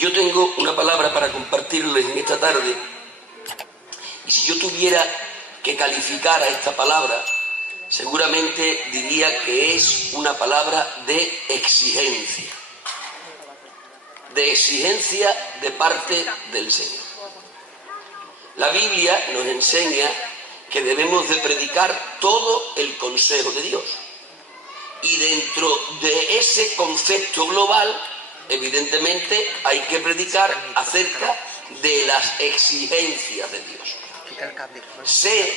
Yo tengo una palabra para compartirles en esta tarde, y si yo tuviera que calificar a esta palabra, seguramente diría que es una palabra de exigencia de parte del Señor. La Biblia nos enseña que debemos de predicar todo el consejo de Dios, y dentro de ese concepto global, evidentemente hay que predicar acerca de las exigencias de Dios. Sé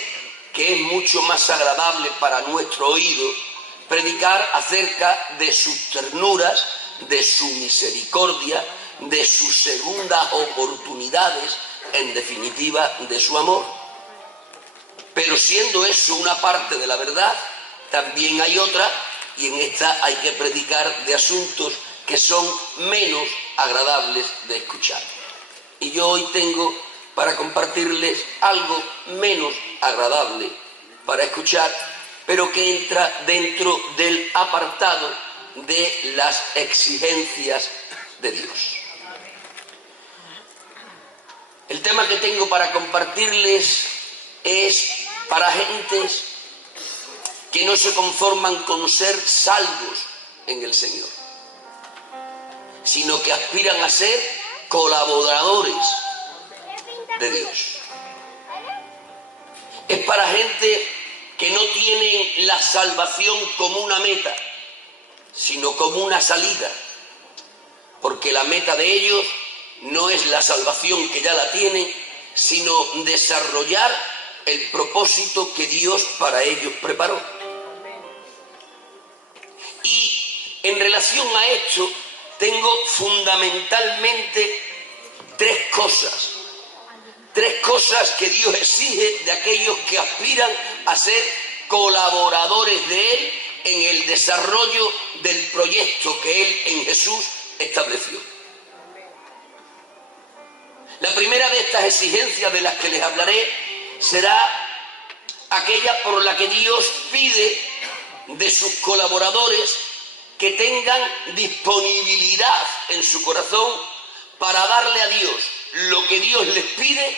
que es mucho más agradable para nuestro oído predicar acerca de sus ternuras, de su misericordia, de sus segundas oportunidades, en definitiva, de su amor. Pero siendo eso una parte de la verdad, también hay otra, y en esta hay que predicar de asuntos que son menos agradables de escuchar. Y yo hoy tengo para compartirles algo menos agradable para escuchar, pero que entra dentro del apartado de las exigencias de Dios. El tema que tengo para compartirles es para gentes que no se conforman con ser salvos en el Señor, sino que aspiran a ser colaboradores de Dios. Es para gente que no tienen la salvación como una meta, sino como una salida, porque la meta de ellos no es la salvación que ya la tienen, sino desarrollar el propósito que Dios para ellos preparó. Y en relación a esto, tengo fundamentalmente tres cosas que Dios exige de aquellos que aspiran a ser colaboradores de Él en el desarrollo del proyecto que Él en Jesús estableció. La primera de estas exigencias de las que les hablaré será aquella por la que Dios pide de sus colaboradores que tengan disponibilidad en su corazón para darle a Dios lo que Dios les pide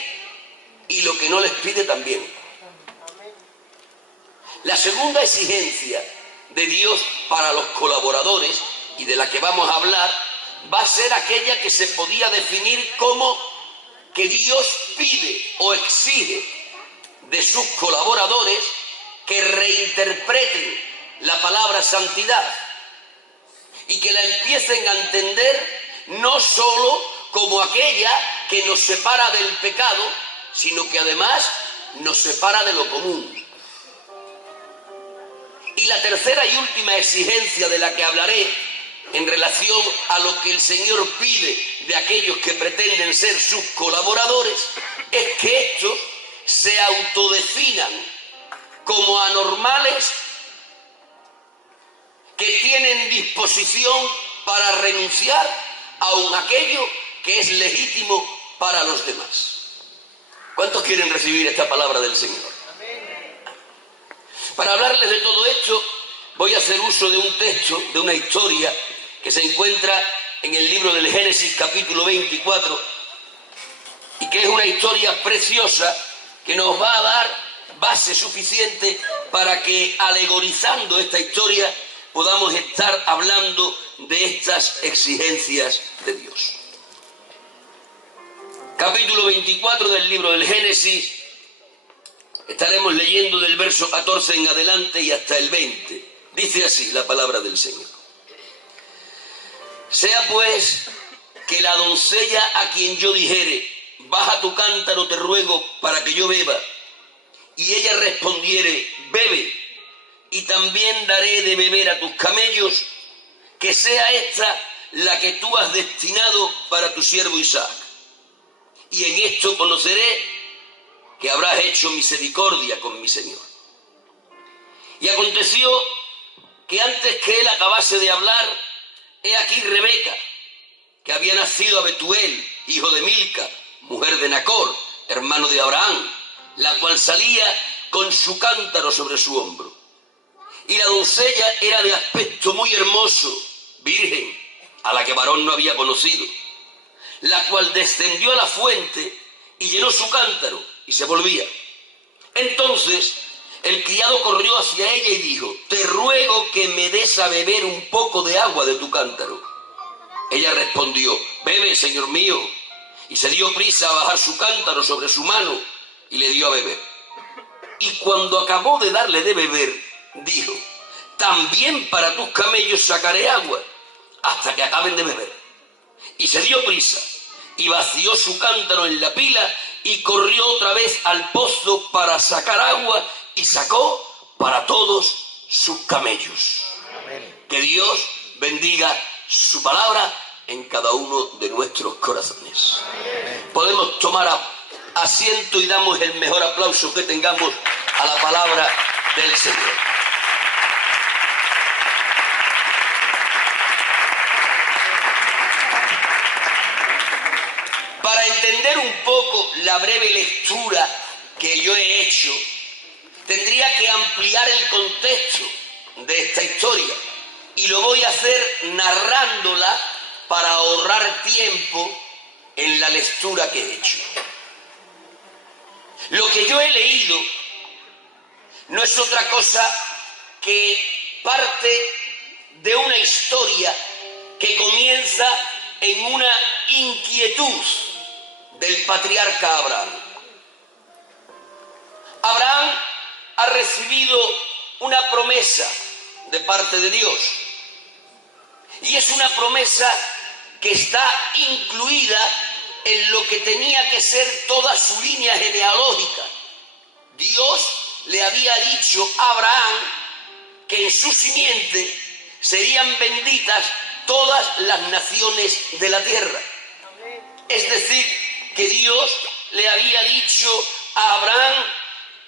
y lo que no les pide también. La segunda exigencia de Dios para los colaboradores, y de la que vamos a hablar, va a ser aquella que se podía definir como que Dios pide o exige de sus colaboradores que reinterpreten la palabra santidad y que la empiecen a entender no solo como aquella que nos separa del pecado, sino que además nos separa de lo común. Y la tercera y última exigencia de la que hablaré en relación a lo que el Señor pide de aquellos que pretenden ser sus colaboradores es que estos se autodefinan como anormales que tienen disposición para renunciar aun aquello que es legítimo para los demás. ¿Cuántos quieren recibir esta palabra del Señor? Para hablarles de todo esto, voy a hacer uso de un texto, de una historia que se encuentra en el libro del Génesis, capítulo 24, y que es una historia preciosa que nos va a dar base suficiente para que, alegorizando esta historia, podamos estar hablando de estas exigencias de Dios. Capítulo 24 del libro del Génesis, estaremos leyendo del verso 14 en adelante y hasta el 20. Dice así la palabra del Señor. Sea pues que la doncella a quien yo dijere, baja tu cántaro, te ruego, para que yo beba, y ella respondiere, bebe, y también daré de beber a tus camellos, que sea esta la que tú has destinado para tu siervo Isaac. Y en esto conoceré que habrás hecho misericordia con mi Señor. Y aconteció que antes que él acabase de hablar, he aquí Rebeca, que había nacido a Betuel, hijo de Milca, mujer de Nacor, hermano de Abraham, la cual salía con su cántaro sobre su hombro. Y la doncella era de aspecto muy hermoso, virgen, a la que varón no había conocido. la cual descendió a la fuente y llenó su cántaro y se volvía. Entonces el criado corrió hacia ella y dijo: te ruego que me des a beber un poco de agua de tu cántaro. Ella respondió: bebe, señor mío. Y se dio prisa a bajar su cántaro sobre su mano y le dio a beber. Y cuando acabó de darle de beber, dijo: también para tus camellos sacaré agua, hasta que acaben de beber. Y se dio prisa y vació su cántaro en la pila y corrió otra vez al pozo para sacar agua y sacó para todos sus camellos. Amén. Que Dios bendiga su palabra en cada uno de nuestros corazones. Amén. Podemos tomar asiento y damos el mejor aplauso que tengamos a la palabra del Señor. Para entender un poco la breve lectura que yo he hecho, tendría que ampliar el contexto de esta historia, y lo voy a hacer narrándola para ahorrar tiempo en la lectura que he hecho. Lo que yo he leído no es otra cosa que parte de una historia que comienza en una inquietud del patriarca Abraham. Abraham ha recibido una promesa de parte de Dios, y es una promesa que está incluida en lo que tenía que ser toda su línea genealógica. Dios le había dicho a Abraham que en su simiente serían benditas todas las naciones de la tierra. Es decir, que Dios le había dicho a Abraham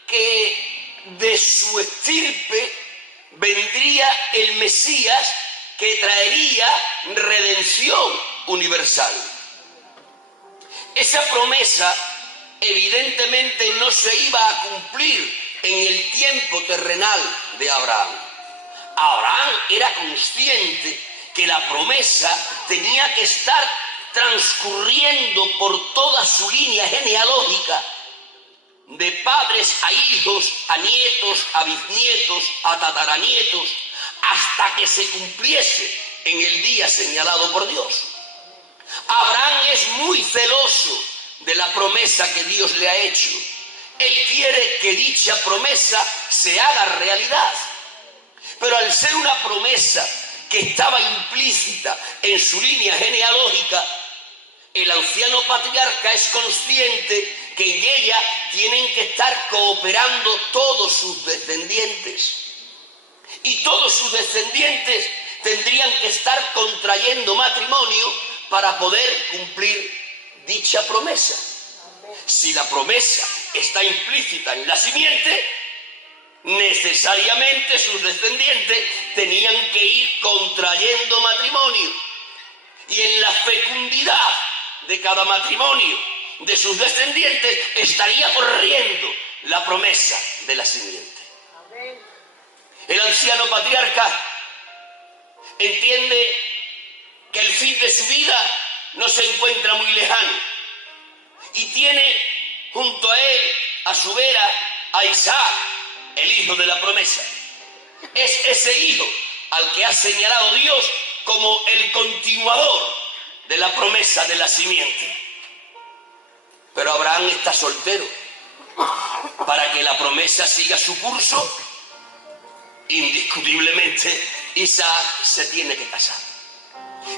que de su estirpe vendría el Mesías que traería redención universal. Esa promesa evidentemente no se iba a cumplir en el tiempo terrenal de Abraham. Abraham era consciente que la promesa tenía que estar transcurriendo por toda su línea genealógica, de padres a hijos, a nietos, a bisnietos, a tataranietos, hasta que se cumpliese en el día señalado por Dios. Abraham es muy celoso de la promesa que Dios le ha hecho. Él quiere que dicha promesa se haga realidad. Pero al ser una promesa que estaba implícita en su línea genealógica, el anciano patriarca es consciente que en ella tienen que estar cooperando todos sus descendientes. Y todos sus descendientes tendrían que estar contrayendo matrimonio para poder cumplir dicha promesa. Si la promesa está implícita en la simiente, necesariamente sus descendientes tenían que ir contrayendo matrimonio. Y en la fecundidad de cada matrimonio de sus descendientes estaría corriendo la promesa de la simiente. El anciano patriarca entiende que el fin de su vida no se encuentra muy lejano, y tiene junto a él, a su vera, a Isaac, el hijo de la promesa. Es ese hijo al que ha señalado Dios como el continuador de la promesa de la simiente. Pero Abraham está soltero. Para que la promesa siga su curso, indiscutiblemente Isaac se tiene que casar.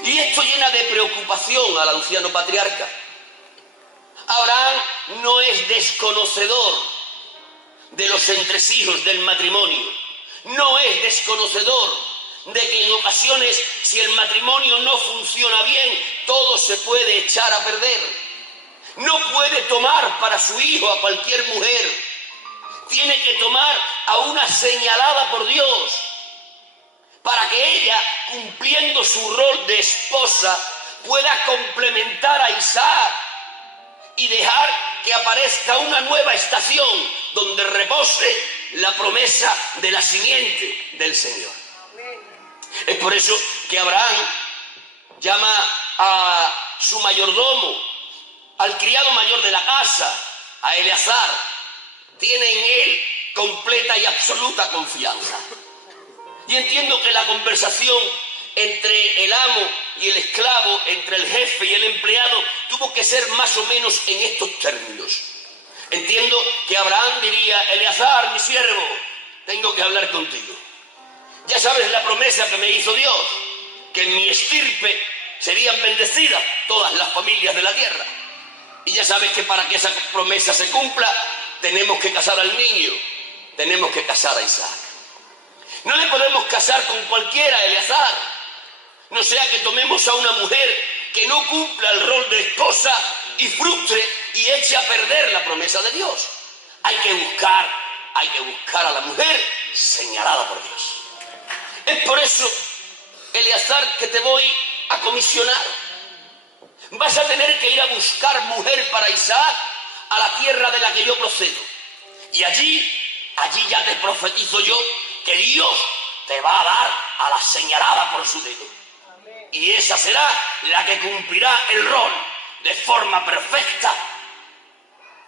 Y esto llena de preocupación al anciano patriarca. Abraham no es desconocedor de los entresijos del matrimonio. No es desconocedor de que en ocasiones, si el matrimonio no funciona bien, todo se puede echar a perder. No puede tomar para su hijo a cualquier mujer. Tiene que tomar a una señalada por Dios, para que ella, cumpliendo su rol de esposa, pueda complementar a Isaac y dejar que aparezca una nueva estación donde repose la promesa de la simiente del Señor. Es por eso que Abraham llama a su mayordomo, al criado mayor de la casa, a Eleazar, tiene en él completa y absoluta confianza. Y entiendo que la conversación entre el amo y el esclavo, entre el jefe y el empleado, tuvo que ser más o menos en estos términos. Entiendo que Abraham diría: Eleazar, mi siervo, tengo que hablar contigo. Ya sabes la promesa que me hizo Dios, que en mi estirpe serían bendecidas todas las familias de la tierra. Y ya sabes que para que esa promesa se cumpla, tenemos que casar al niño, tenemos que casar a Isaac. No le podemos casar con cualquiera, Eleazar, no sea que tomemos a una mujer que no cumpla el rol de esposa y frustre y eche a perder la promesa de Dios. Hay que buscar a la mujer señalada por Dios. Es por eso, Eleazar, que te voy a comisionar. Vas a tener que ir a buscar mujer para Isaac a la tierra de la que yo procedo. Y allí ya te profetizo yo que Dios te va a dar a la señalada por su dedo. Y esa será la que cumplirá el rol de forma perfecta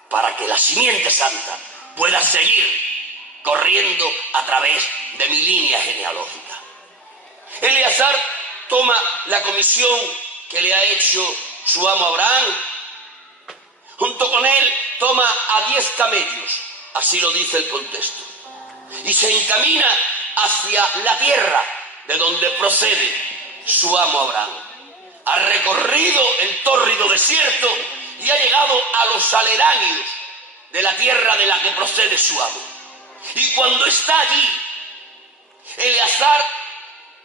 para que la simiente santa pueda seguir corriendo a través de mi línea genealógica. Eleazar toma la comisión que le ha hecho su amo Abraham. Junto con él toma a 10 camellos, así lo dice el contexto, y se encamina hacia la tierra de donde procede su amo Abraham. Ha recorrido el tórrido desierto y ha llegado a los aledaños de la tierra de la que procede su amo. Y cuando está allí, Eleazar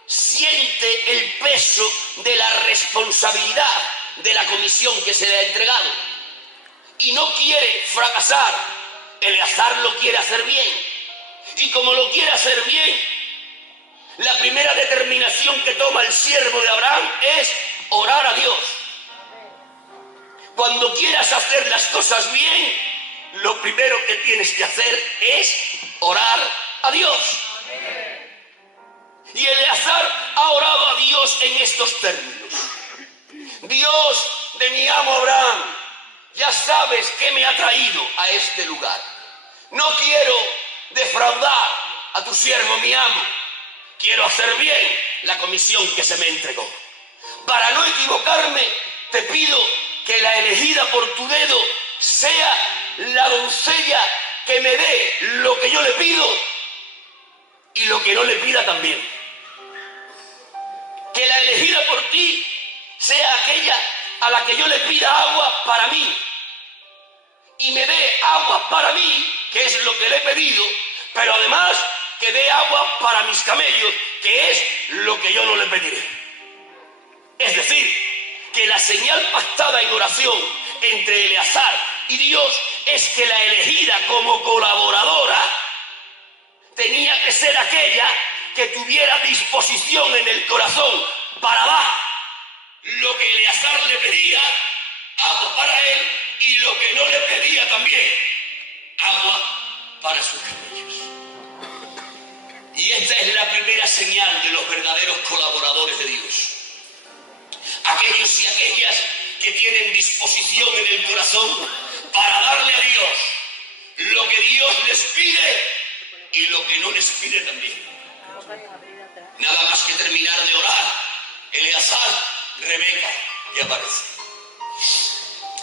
siente el peso de la responsabilidad de la comisión que se le ha entregado. Y no quiere fracasar. Eleazar lo quiere hacer bien. Y como lo quiere hacer bien, la primera determinación que toma el siervo de Abraham es orar a Dios. Cuando quieras hacer las cosas bien, lo primero que tienes que hacer es orar a Dios. Y Eleazar ha orado a Dios en estos términos: Dios de mi amo Abraham, ya sabes que me ha traído a este lugar. No quiero defraudar a tu siervo, mi amo. Quiero hacer bien la comisión que se me entregó. Para no equivocarme, te pido que la elegida por tu dedo sea la doncella que me dé lo que yo le pido y lo que no le pida también. Que la elegida por ti sea aquella a la que yo le pida agua para mí y me dé agua para mí, que es lo que le he pedido, pero además que dé agua para mis camellos, que es lo que yo no le pediré. Es decir, que la señal pactada en oración entre Eleazar y Dios es que la elegida como colaboradora tenía que ser aquella que tuviera disposición en el corazón para dar lo que Eleazar le pedía, agua para él, y lo que no le pedía también, agua para sus camellos. Y esta es la primera señal de los verdaderos colaboradores de Dios. Aquellos y aquellas que tienen disposición en el corazón para darle a Dios lo que Dios les pide y lo que no les pide también. Nada más que terminar de orar, Eleazar, Rebeca, que aparece.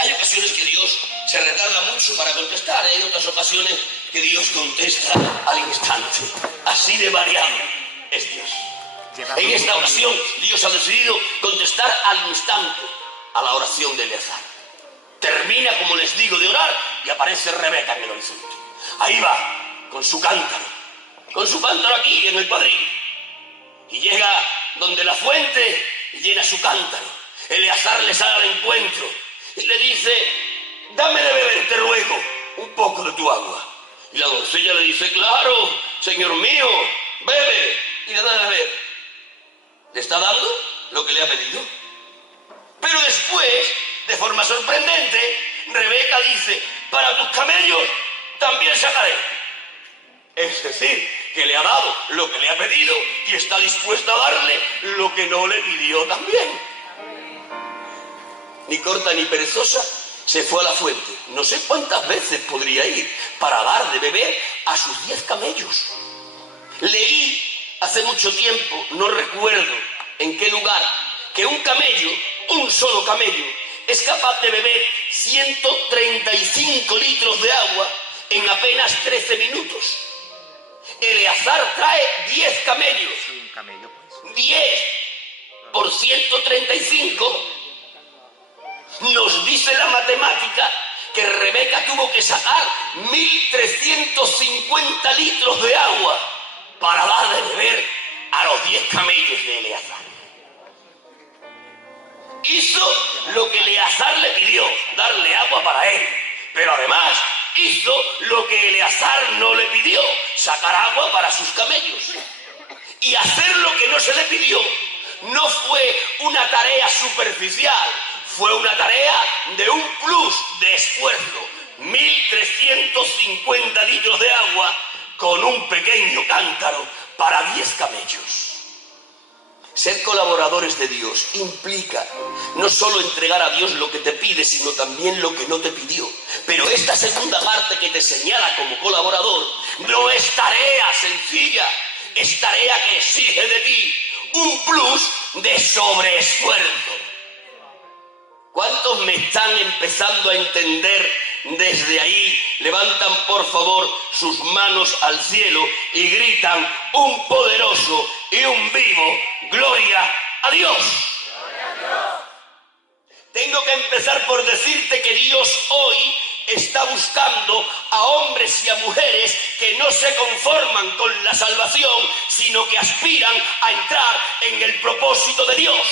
Hay ocasiones que Dios se retarda mucho para contestar, hay otras ocasiones que Dios contesta al instante. Así de variado es Dios. En esta ocasión, Dios ha decidido contestar al instante a la oración de Eleazar. Termina, como les digo, de orar y aparece Rebeca en el horizonte. Ahí va, con su cántaro aquí en el cuadril. Y llega donde la fuente y llena su cántaro. Eleazar le sale al encuentro y le dice: dame de beber, te ruego, un poco de tu agua. Y la doncella le dice: claro, señor mío, bebe. Y le da de beber. ¿Le está dando lo que le ha pedido? Pero después, de forma sorprendente, Rebeca dice: para tus camellos también sacaré. Es decir, que le ha dado lo que le ha pedido y está dispuesta a darle lo que no le pidió también. ni corta ni perezosa, se fue a la fuente. No sé cuántas veces podría ir para dar de beber a sus 10 camellos. Leí hace mucho tiempo, no recuerdo en qué lugar, que un camello, un solo camello, es capaz de beber 135 litros de agua en apenas 13 minutos. Eleazar trae 10 camellos. 10 por 135 nos dice la matemática que Rebeca tuvo que sacar 1.350 litros de agua para dar de beber a los 10 camellos de Eleazar. Hizo lo que Eleazar le pidió, darle agua para él, pero además hizo lo que Eleazar no le pidió, sacar agua para sus camellos. Y hacer lo que no se le pidió no fue una tarea superficial, fue una tarea de un plus de esfuerzo. 1.350 litros de agua con un pequeño cántaro para 10 camellos. Ser colaboradores de Dios implica no solo entregar a Dios lo que te pide, sino también lo que no te pidió. Pero esta segunda parte que te señala como colaborador no es tarea sencilla, es tarea que exige de ti un plus de sobreesfuerzo. ¿Cuántos me están empezando a entender desde ahí? Levantan por favor sus manos al cielo y gritan un poderoso y un vivo ¡Gloria a Dios! ¡Gloria a Dios! Tengo que empezar por decirte que Dios hoy está buscando a hombres y a mujeres que no se conforman con la salvación, sino que aspiran a entrar en el propósito de Dios.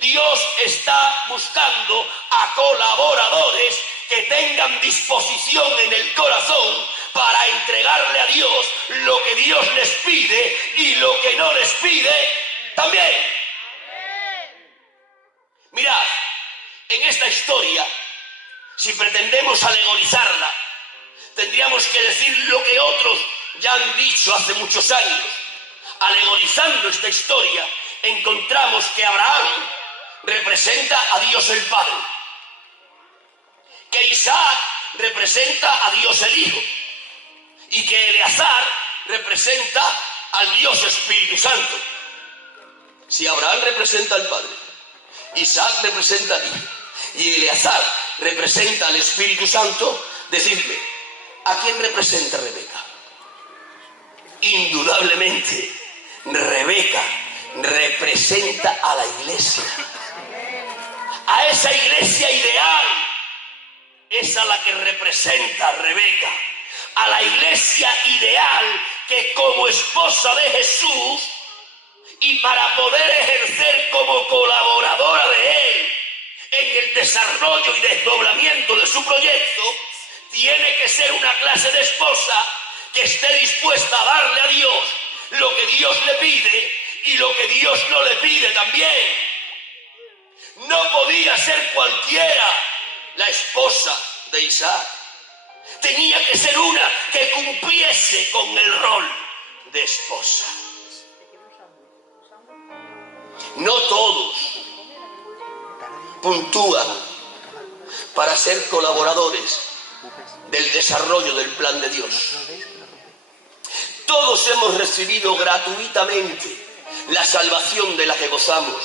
Dios está buscando a colaboradores que tengan disposición en el corazón para entregarle a Dios lo que Dios les pide y lo que no les pide también. Mirad, en esta historia, si pretendemos alegorizarla, tendríamos que decir lo que otros ya han dicho hace muchos años. Alegorizando esta historia, encontramos que Abraham representa a Dios el Padre, que Isaac representa a Dios el Hijo y que Eleazar representa al Dios Espíritu Santo. Si Abraham representa al Padre, Isaac representa al Hijo y Eleazar representa al Espíritu Santo, decidme, ¿a quién representa Rebeca? Indudablemente, Rebeca representa a la iglesia. A esa iglesia ideal es a la que representa Rebeca, a la iglesia ideal que como esposa de Jesús y para poder ejercer como colaboradora de Él en el desarrollo y desdoblamiento de su proyecto, tiene que ser una clase de esposa que esté dispuesta a darle a Dios lo que Dios le pide y lo que Dios no le pide también. No podía ser cualquiera la esposa de Isaac. Tenía que ser una que cumpliese con el rol de esposa. No todos puntúan para ser colaboradores del desarrollo del plan de Dios. Todos hemos recibido gratuitamente la salvación de la que gozamos.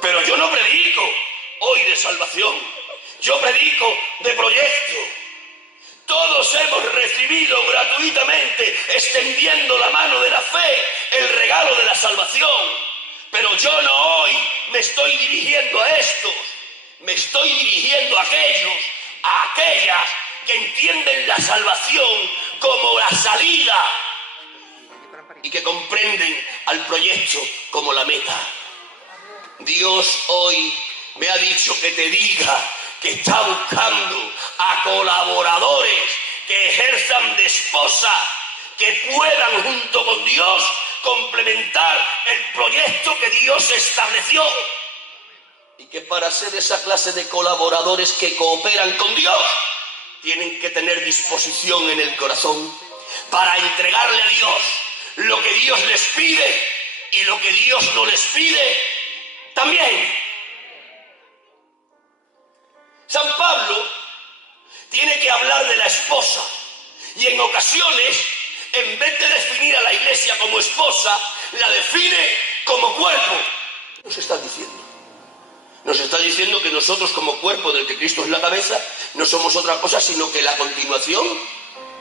Pero yo no predico hoy de salvación, yo predico de proyecto. Todos hemos recibido gratuitamente, extendiendo la mano de la fe, el regalo de la salvación. Pero yo no hoy me estoy dirigiendo a estos, me estoy dirigiendo a aquellos, a aquellas que entienden la salvación como la salida y que comprenden al proyecto como la meta. Dios hoy me ha dicho que te diga que está buscando a colaboradores que ejerzan de esposa, que puedan junto con Dios complementar el proyecto que Dios estableció. Y que para ser esa clase de colaboradores que cooperan con Dios, tienen que tener disposición en el corazón para entregarle a Dios lo que Dios les pide y lo que Dios no les pide también. tiene que hablar de la esposa. Y en ocasiones, en vez de definir a la Iglesia como esposa, la define como cuerpo. ¿Qué nos está diciendo? Nos está diciendo que nosotros, como cuerpo del que Cristo es la cabeza, no somos otra cosa sino que la continuación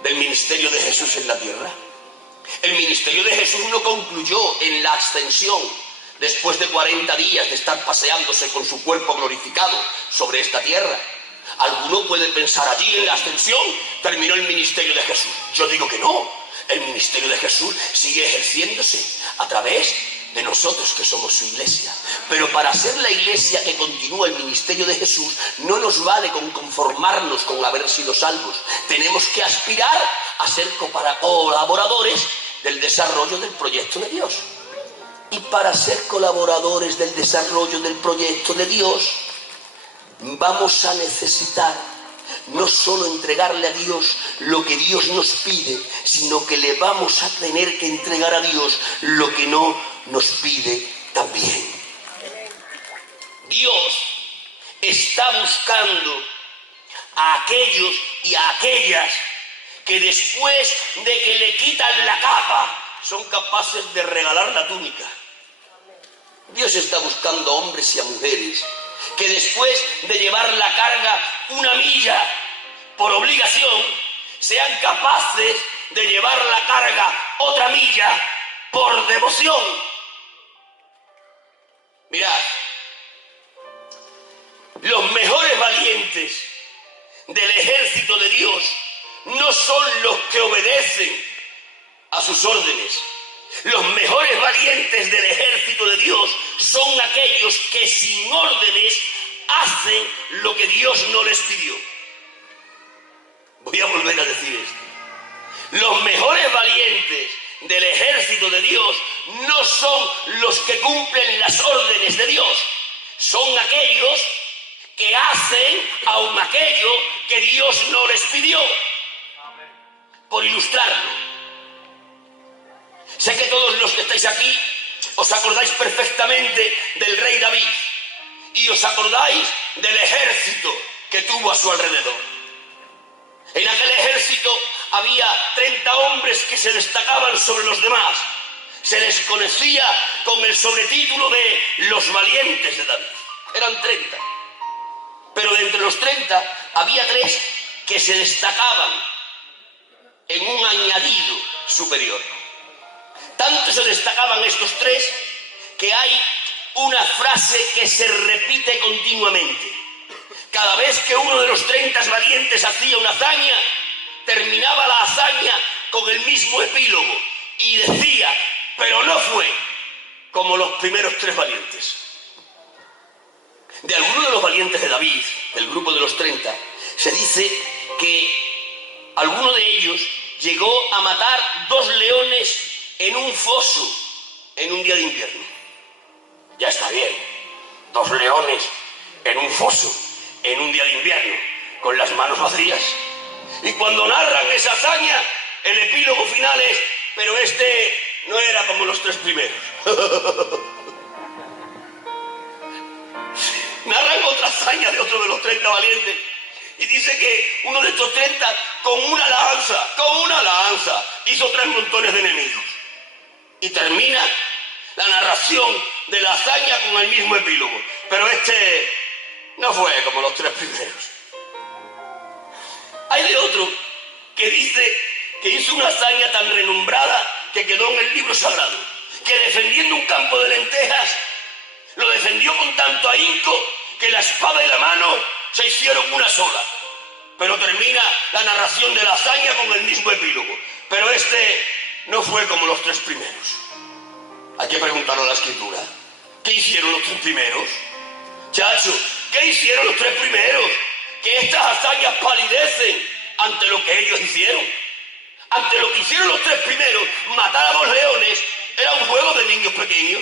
del ministerio de Jesús en la tierra. El ministerio de Jesús no concluyó en la ascensión después de 40 días de estar paseándose con su cuerpo glorificado sobre esta tierra. Alguno puede pensar, allí en la ascensión terminó el ministerio de Jesús. Yo digo que no. El ministerio de Jesús sigue ejerciéndose a través de nosotros, que somos su iglesia. Pero para ser la iglesia que continúa el ministerio de Jesús, no nos vale con conformarnos con haber sido salvos. Tenemos que aspirar a ser colaboradores del desarrollo del proyecto de Dios. Y para ser colaboradores del desarrollo del proyecto de Dios, vamos a necesitar no solo entregarle a Dios lo que Dios nos pide, sino que le vamos a tener que entregar a Dios lo que no nos pide también. Dios está buscando a aquellos y a aquellas que después de que le quitan la capa son capaces de regalar la túnica. Dios está buscando a hombres y a mujeres que después de llevar la carga una milla por obligación, sean capaces de llevar la carga otra milla por devoción. Mirad, los mejores valientes del ejército de Dios no son los que obedecen a sus órdenes. Los mejores valientes del ejército de Dios son aquellos que sin órdenes hacen lo que Dios no les pidió. Voy a volver a decir esto. Los mejores valientes del ejército de Dios no son los que cumplen las órdenes de Dios. Son aquellos que hacen aun aquello que Dios no les pidió. Por ilustrarlo, sé que todos los que estáis aquí os acordáis perfectamente del rey David y os acordáis del ejército que tuvo a su alrededor. En aquel ejército había 30 hombres que se destacaban sobre los demás. Se les conocía con el sobretítulo de los valientes de David. Eran 30. Pero de entre los 30 había 3 que se destacaban en un añadido superior. Tanto se destacaban estos 3 que hay una frase que se repite continuamente. Cada vez que uno de los 30 valientes hacía una hazaña, terminaba la hazaña con el mismo epílogo y decía, pero no fue como los primeros 3 valientes. De algunos de los valientes de David, del grupo de los 30, se dice que alguno de ellos llegó a matar 2 leones en un foso en un día de invierno. Ya está bien, 2 leones en un foso en un día de invierno, con las manos vacías. Y cuando narran esa hazaña, el epílogo final es, pero este no era como los 3 primeros. Narran otra hazaña de otro de los 30 valientes y dice que uno de estos 30 con una lanza hizo 3 montones de enemigos. Y termina la narración de la hazaña con el mismo epílogo, pero este no fue como los 3 primeros. Hay de otro que dice que hizo una hazaña tan renombrada que quedó en el libro sagrado, que defendiendo un campo de lentejas lo defendió con tanto ahínco que la espada y la mano se hicieron una sola. Pero termina la narración de la hazaña con el mismo epílogo, pero este no fue como los 3 primeros. Hay que preguntarle a la Escritura, ¿qué hicieron los 3 primeros? Chacho, ¿qué hicieron los 3 primeros? Que estas hazañas palidecen ante lo que ellos hicieron. Ante lo que hicieron los 3 primeros, matar a 2 leones era un juego de niños pequeños.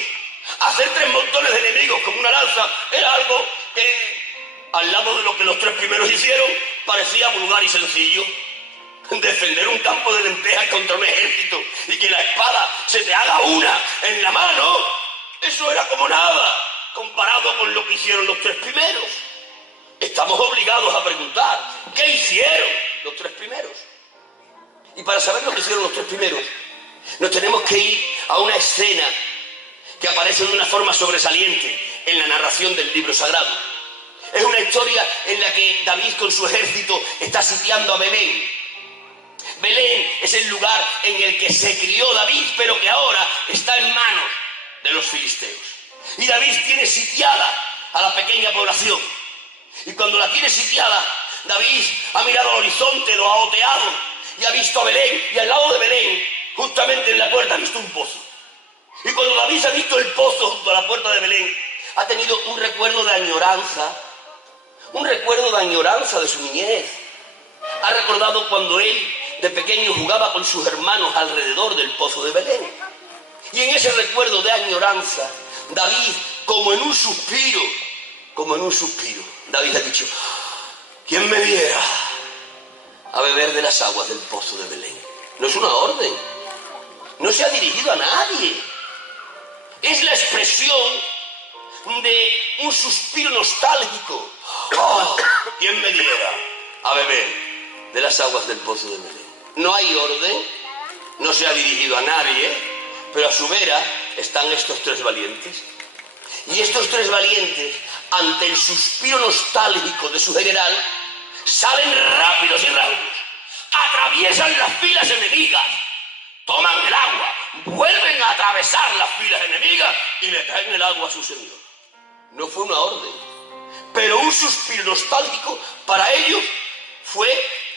Hacer 3 montones de enemigos con una lanza era algo que, al lado de lo que los 3 primeros hicieron, parecía vulgar y sencillo. Defender un campo de lentejas contra un ejército y que la espada se te haga una en la mano, eso era como nada comparado con lo que hicieron los 3 primeros. Estamos obligados a preguntar, ¿qué hicieron Y para saber lo que hicieron los tres primeros, nos tenemos que ir a una escena que aparece de una forma sobresaliente en la narración del libro sagrado. Es una historia en la que David con su ejército está sitiando a Belén. Belén es el lugar en el que se crió David, pero que ahora está en manos de los filisteos. Y David tiene sitiada a la pequeña población. Y cuando la tiene sitiada, David ha mirado al horizonte, lo ha oteado y ha visto a Belén. Y al lado de Belén, justamente en la puerta, ha visto un pozo. Y cuando David ha visto el pozo junto a la puerta de Belén, ha tenido un recuerdo de añoranza de su niñez. Ha recordado cuando él de pequeño jugaba con sus hermanos alrededor del pozo de Belén. Y en ese recuerdo de añoranza, David, como en un suspiro, David ha dicho: ¿quién me diera a beber de las aguas del pozo de Belén? No es una orden, no se ha dirigido a nadie. Es la expresión de un suspiro nostálgico. ¡Oh! ¿Quién me diera a beber de las aguas del pozo de Belén? No hay orden, no se ha dirigido a nadie, pero a su vera están estos tres valientes. Y estos tres valientes, ante el suspiro nostálgico de su general, salen rápidos y rápidos, atraviesan las filas enemigas, toman el agua, vuelven a atravesar las filas enemigas y le traen el agua a su señor. No fue una orden, pero un suspiro nostálgico para ellos fue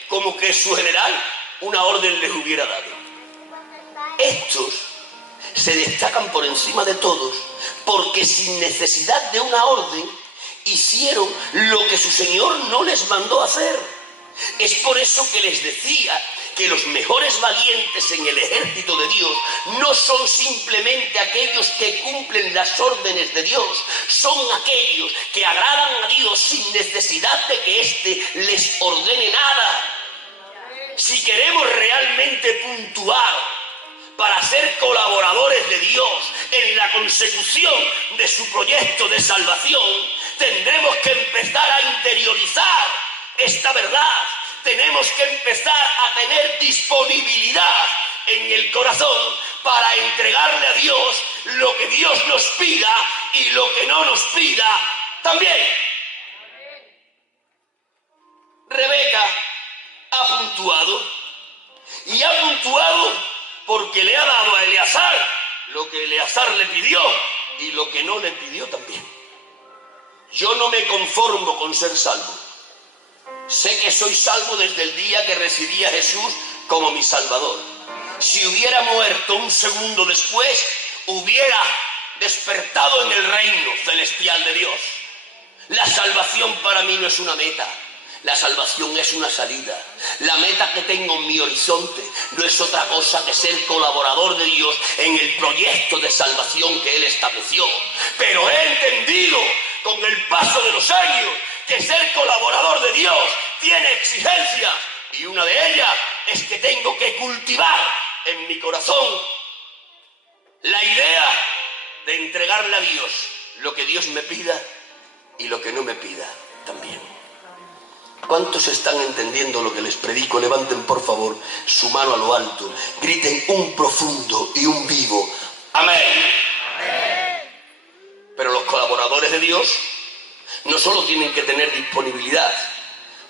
como que su general una orden les hubiera dado. Estos se destacan por encima de todos porque sin necesidad de una orden hicieron lo que su señor no les mandó hacer. Es por eso que les decía que los mejores valientes en el ejército de Dios no son simplemente aquellos que cumplen las órdenes de Dios, son aquellos que agradan a Dios sin necesidad de que éste les ordene nada. Si queremos realmente puntuar para ser colaboradores de Dios en la consecución de su proyecto de salvación, tendremos que empezar a interiorizar esta verdad. Tenemos que empezar a tener disponibilidad en el corazón para entregarle a Dios lo que Dios nos pida y lo que no nos pida también. Rebeca ha puntuado, y ha puntuado porque le ha dado a Eleazar lo que Eleazar le pidió y lo que no le pidió también. Yo no me conformo con ser salvo. Sé que soy salvo desde el día que recibí a Jesús como mi Salvador. Si hubiera muerto un segundo después, hubiera despertado en el reino celestial de Dios. La salvación para mí no es una meta. La salvación es una salida. La meta que tengo en mi horizonte no es otra cosa que ser colaborador de Dios en el proyecto de salvación que Él estableció. Pero he entendido con el paso de los años que ser colaborador de Dios tiene exigencias, y una de ellas es que tengo que cultivar en mi corazón la idea de entregarle a Dios lo que Dios me pida y lo que no me pida también. ¿Cuántos están entendiendo lo que les predico? Levanten por favor su mano a lo alto, griten un profundo y un vivo amén. Pero los colaboradores de Dios no solo tienen que tener disponibilidad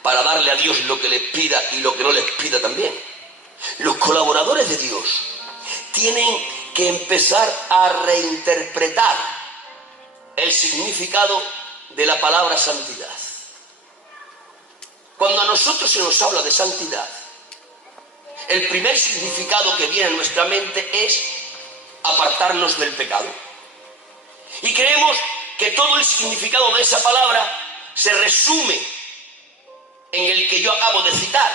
para darle a Dios lo que les pida y lo que no les pida también. Los colaboradores de Dios tienen que empezar a reinterpretar el significado de la palabra santidad. Cuando a nosotros se nos habla de santidad, el primer significado que viene a nuestra mente es apartarnos del pecado. Y creemos que todo el significado de esa palabra se resume en el que yo acabo de citar.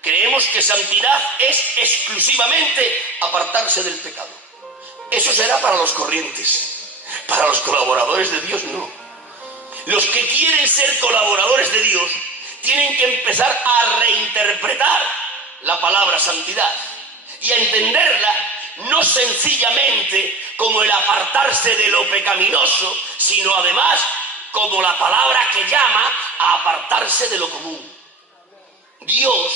Creemos que santidad es exclusivamente apartarse del pecado. Eso será para los corrientes. Para los colaboradores de Dios no. Los que quieren ser colaboradores de Dios tienen que empezar a reinterpretar la palabra santidad y a entenderla no sencillamente como el apartarse de lo pecaminoso, sino además como la palabra que llama a apartarse de lo común. Dios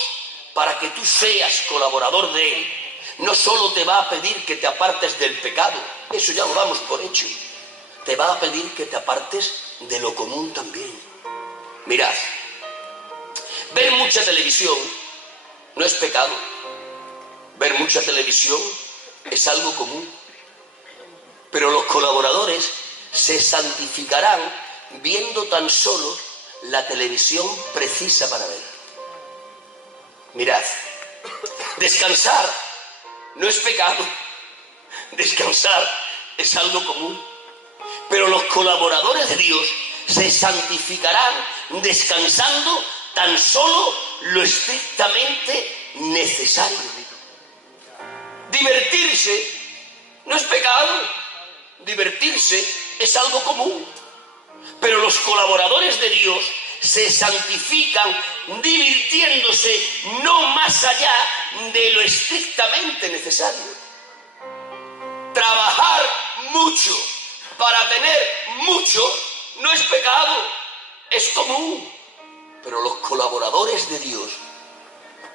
para que tú seas colaborador de Él, no solo te va a pedir que te apartes del pecado, eso ya lo damos por hecho, te va a pedir que te apartes de lo común también. Mirad, ver mucha televisión no es pecado, ver mucha televisión es algo común, pero los colaboradores se santificarán viendo tan solo la televisión precisa para ver. Mirad, descansar no es pecado, descansar es algo común, pero los colaboradores de Dios se santificarán descansando tan solo lo estrictamente necesario. Divertirse no es pecado, divertirse es algo común, pero los colaboradores de Dios se santifican divirtiéndose no más allá de lo estrictamente necesario. Trabajar mucho para tener mucho no es pecado, es común, pero los colaboradores de Dios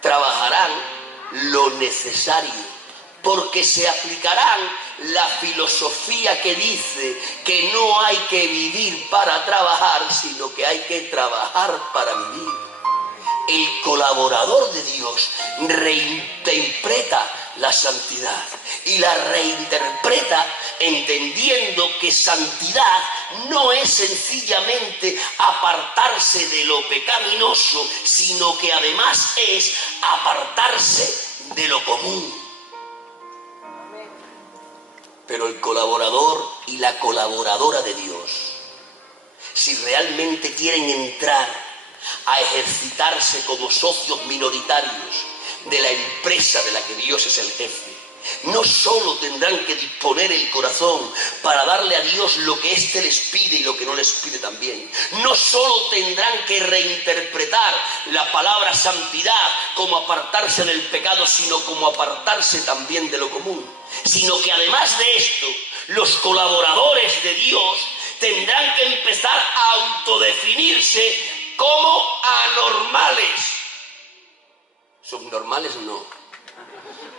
trabajarán lo necesario, porque se aplicarán la filosofía que dice que no hay que vivir para trabajar, sino que hay que trabajar para vivir. El colaborador de Dios reinterpreta la santidad y la reinterpreta entendiendo que santidad no es sencillamente apartarse de lo pecaminoso, sino que además es apartarse de lo común. Pero el colaborador y la colaboradora de Dios, si realmente quieren entrar a ejercitarse como socios minoritarios de la empresa de la que Dios es el jefe, no solo tendrán que disponer el corazón para darle a Dios lo que éste les pide y lo que no les pide también, no solo tendrán que reinterpretar la palabra santidad como apartarse del pecado, sino como apartarse también de lo común, sino que además de esto, los colaboradores de Dios tendrán que empezar a autodefinirse como anormales. Subnormales no.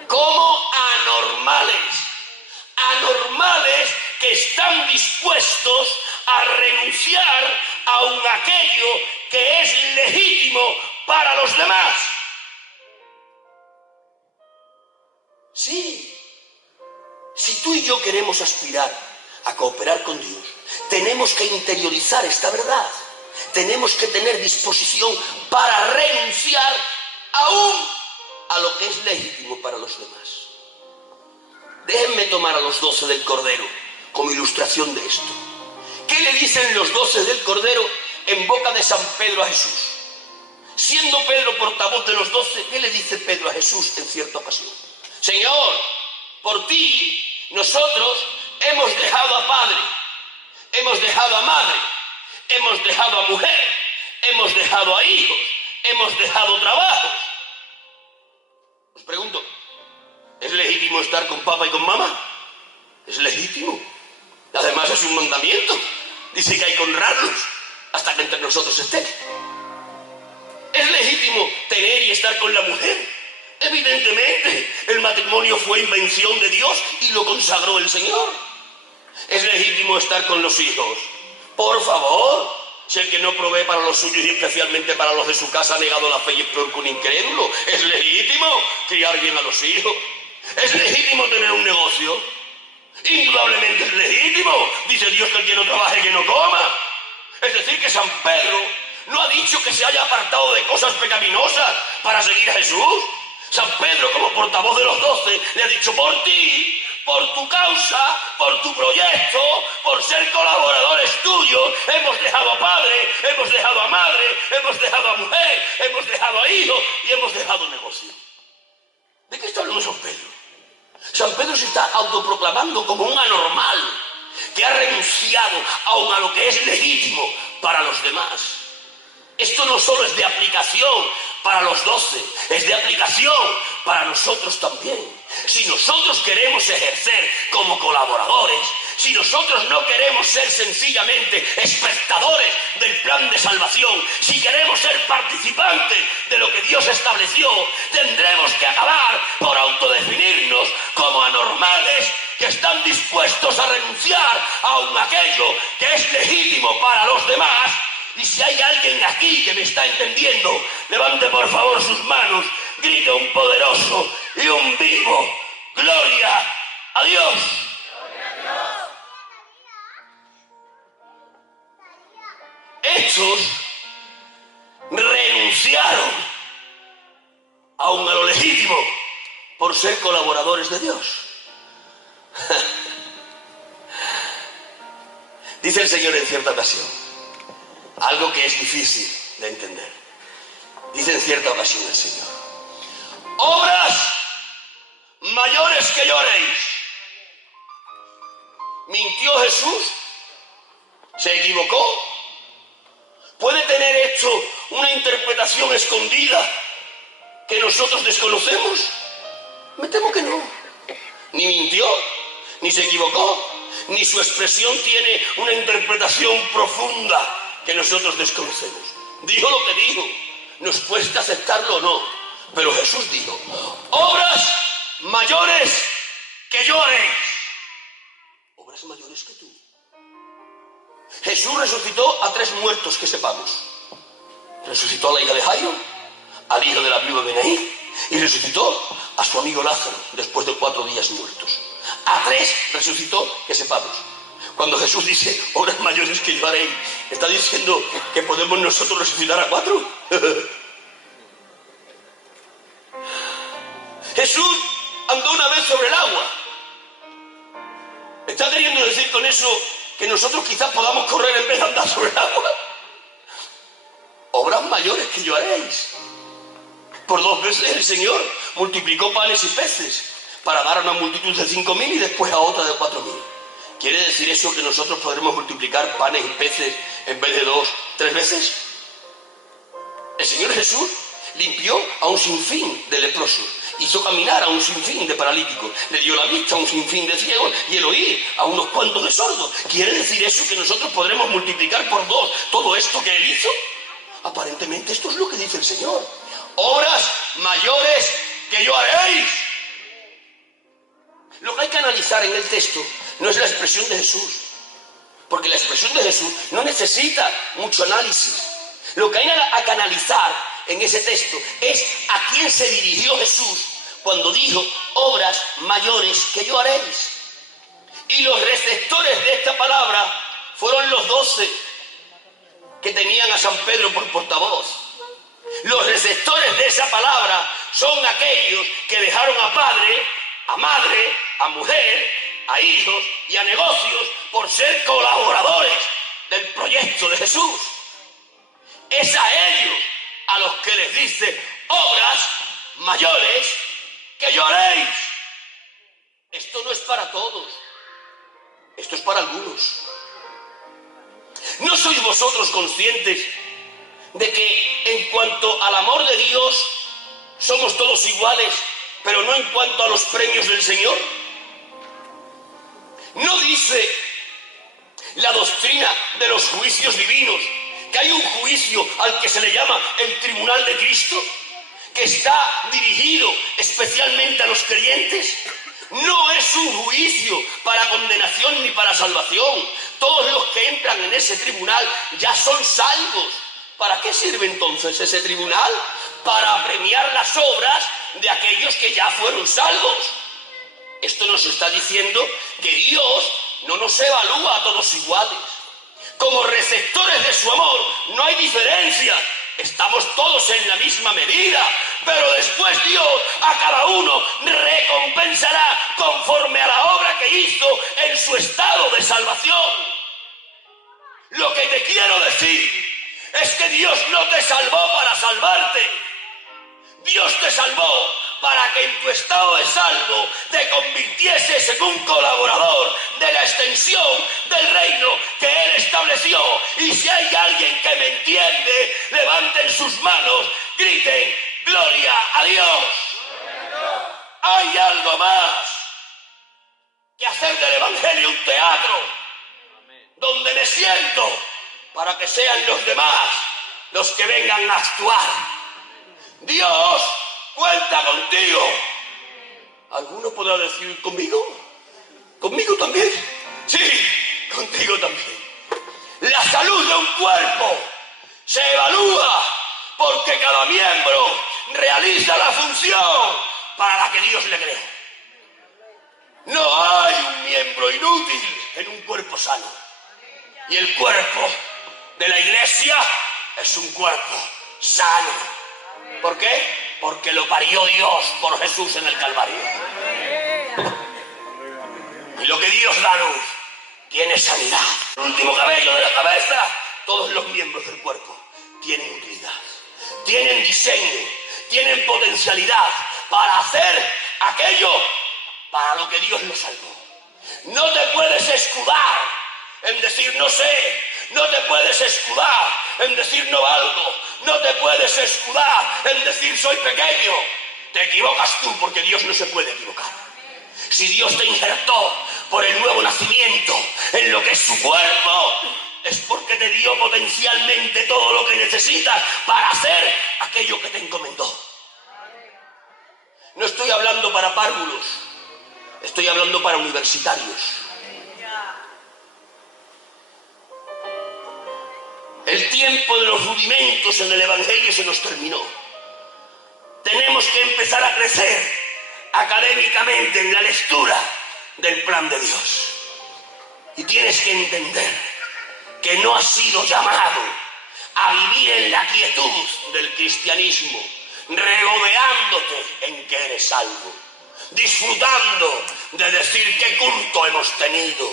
Como anormales. Anormales que están dispuestos a renunciar aun aquello que es legítimo para los demás. Sí. Si tú y yo queremos aspirar a cooperar con Dios, tenemos que interiorizar esta verdad. Tenemos que tener disposición para renunciar aún a lo que es legítimo para los demás. Déjenme tomar a los 12 del Cordero como ilustración de esto. ¿Qué le dicen los 12 del Cordero en boca de San Pedro a Jesús? Siendo Pedro portavoz de los 12, ¿qué le dice Pedro a Jesús en cierta ocasión? Señor, por ti nosotros hemos dejado a padre, hemos dejado a madre, hemos dejado a mujer, hemos dejado a hijos, hemos dejado trabajos. Os pregunto, ¿es legítimo estar con papá y con mamá? ¿Es legítimo? Además es un mandamiento. Dice que hay que honrarlos hasta que entre nosotros estén. ¿Es legítimo tener y estar con la mujer? Evidentemente, el matrimonio fue invención de Dios y lo consagró el Señor. ¿Es legítimo estar con los hijos? Por favor, si el que no provee para los suyos y especialmente para los de su casa ha negado la fe y es peor que un incrédulo. ¿Es legítimo criar bien a los hijos? ¿Es legítimo tener un negocio? Indudablemente es legítimo. Dice Dios que el que no trabaje, que no coma. Es decir, que San Pedro no ha dicho que se haya apartado de cosas pecaminosas para seguir a Jesús. San Pedro, como portavoz de los 12, le ha dicho: por ti, por tu causa, por tu proyecto, por ser colaboradores tuyos, hemos dejado a padre, hemos dejado a madre, hemos dejado a mujer, hemos dejado a hijos y hemos dejado negocio. ¿De qué está hablando San Pedro? San Pedro se está autoproclamando como un anormal que ha renunciado aun a lo que es legítimo para los demás. Esto no solo es de aplicación para los 12, es de aplicación para nosotros también. Si nosotros queremos ejercer como colaboradores, si nosotros no queremos ser sencillamente espectadores del plan de salvación, si queremos ser participantes de lo que Dios estableció, tendremos que acabar por autodefinirnos como anormales que están dispuestos a renunciar a aun aquello que es legítimo para los demás. Y si hay alguien aquí que me está entendiendo, levante por favor sus manos, grite un poderoso y un vivo ¡gloria a Dios! Estos renunciaron aun a lo legítimo por ser colaboradores de Dios. Dice el Señor en cierta ocasión, algo que es difícil de entender. Dice en cierta ocasión el Señor, obras mayores que yo haréis. ¿Mintió Jesús? ¿Se equivocó? ¿Puede tener esto una interpretación escondida que nosotros desconocemos? Me temo que no. Ni mintió, ni se equivocó, ni su expresión tiene una interpretación profunda que nosotros desconocemos. Dijo lo que dijo, nos cuesta aceptarlo o no, pero Jesús dijo, obras mayores que yo haréis. Obras mayores que tú. Jesús resucitó a 3 muertos que sepamos. Resucitó a la hija de Jairo, al hijo de la viuda de Naín, y resucitó a su amigo Lázaro después de 4 días muertos. A 3 resucitó que sepamos. Cuando Jesús dice obras mayores que yo haré, ¿está diciendo que podemos nosotros resucitar a 4? Jesús andó una vez sobre el agua. ¿Está queriendo decir con eso que nosotros quizás podamos correr en vez de andar sobre el agua? Obras mayores que yo haréis. Por 2 veces el Señor multiplicó panes y peces para dar a una multitud de 5.000 y después a otra de 4.000. ¿Quiere decir eso que nosotros podremos multiplicar panes y peces en vez de 2, 3 veces? El Señor Jesús limpió a un sinfín de leprosos, hizo caminar a un sinfín de paralíticos, le dio la vista a un sinfín de ciegos y el oír a unos cuantos de sordos. ¿Quiere decir eso que nosotros podremos multiplicar por 2 todo esto que Él hizo? Aparentemente esto es lo que dice el Señor. Obras mayores que yo haréis. Lo que hay que analizar en el texto no es la expresión de Jesús, porque la expresión de Jesús no necesita mucho análisis. Lo que hay que analizar en ese texto es a quién se dirigió Jesús cuando dijo obras mayores que yo haréis. Y los receptores de esta palabra fueron los 12 que tenían a San Pedro por portavoz. Los receptores de esa palabra son aquellos que dejaron a padre, a madre, a mujer, a hijos y a negocios por ser colaboradores del proyecto de Jesús. Es a ellos a los que les dice obras mayores que yo haréis. Esto no es para todos, esto es para algunos. ¿No sois vosotros conscientes de que en cuanto al amor de Dios somos todos iguales, pero no en cuanto a los premios del Señor? ¿No dice la doctrina de los juicios divinos que hay un juicio al que se le llama el tribunal de Cristo, que está dirigido especialmente a los creyentes? No es un juicio para condenación ni para salvación. Todos los que entran en ese tribunal ya son salvos. ¿Para qué sirve entonces ese tribunal? Para premiar las obras de aquellos que ya fueron salvos. Esto nos está diciendo que Dios no nos evalúa a todos iguales. Como receptores de su amor no hay diferencia. Estamos todos en la misma medida, pero después Dios a cada uno recompensará conforme a la obra que hizo en su estado de salvación. Lo que te quiero decir es que Dios no te salvó para salvarte. Dios te salvó para que en tu estado de salvo te convirtieses en un colaborador de la extensión del reino que Él estableció. Y si hay alguien que me entiende, levanten sus manos, griten ¡gloria a Dios! Hay algo más. que hacer del Evangelio un teatro donde me siento para que sean los demás los que vengan a actuar. Dios cuenta contigo. ¿Alguno podrá decir conmigo? ¿Conmigo también? Sí, contigo también. La salud de un cuerpo se evalúa porque cada miembro realiza la función para la que Dios le creó. No hay un miembro inútil en un cuerpo sano. Y el cuerpo de la iglesia es un cuerpo sano. ¿Por qué? Porque lo parió Dios por Jesús en el Calvario. Y lo que Dios da luz tiene sanidad. El último cabello de la cabeza, todos los miembros del cuerpo tienen utilidad, tienen diseño, tienen potencialidad para hacer aquello para lo que Dios los salvó. No te puedes escudar en decir no sé, no te puedes escudar en decir no valgo, no te puedes escudar en decir soy pequeño. Te equivocas tú porque Dios no se puede equivocar. Si Dios te injertó por el nuevo nacimiento en lo que es su cuerpo, es porque te dio potencialmente todo lo que necesitas para hacer aquello que te encomendó. No estoy hablando para párvulos, estoy hablando para universitarios. El tiempo de los rudimentos en el Evangelio se nos terminó. Tenemos que empezar a crecer académicamente en la lectura del plan de Dios. Y tienes que entender que no has sido llamado a vivir en la quietud del cristianismo, regodeándote en que eres salvo, disfrutando de decir qué culto hemos tenido.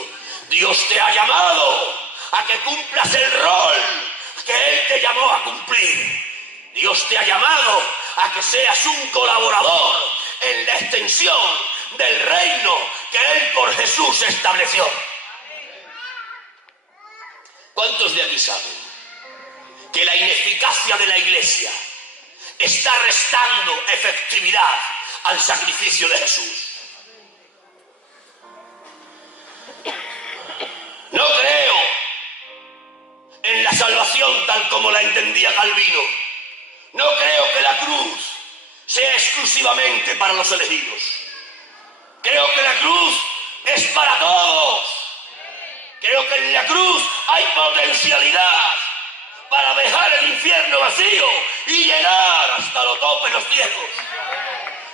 Dios te ha llamado a que cumplas el rol que Él te llamó a cumplir. Dios te ha llamado a que seas un colaborador en la extensión del reino que Él por Jesús estableció. ¿Cuántos de aquí saben que la ineficacia de la Iglesia está restando efectividad al sacrificio de Jesús? No creo en la salvación tal como la entendía Calvino. No creo que la cruz sea exclusivamente para los elegidos. Creo que la cruz es para todos. Creo que en la cruz hay potencialidad para dejar el infierno vacío y llenar hasta lo tope los cielos.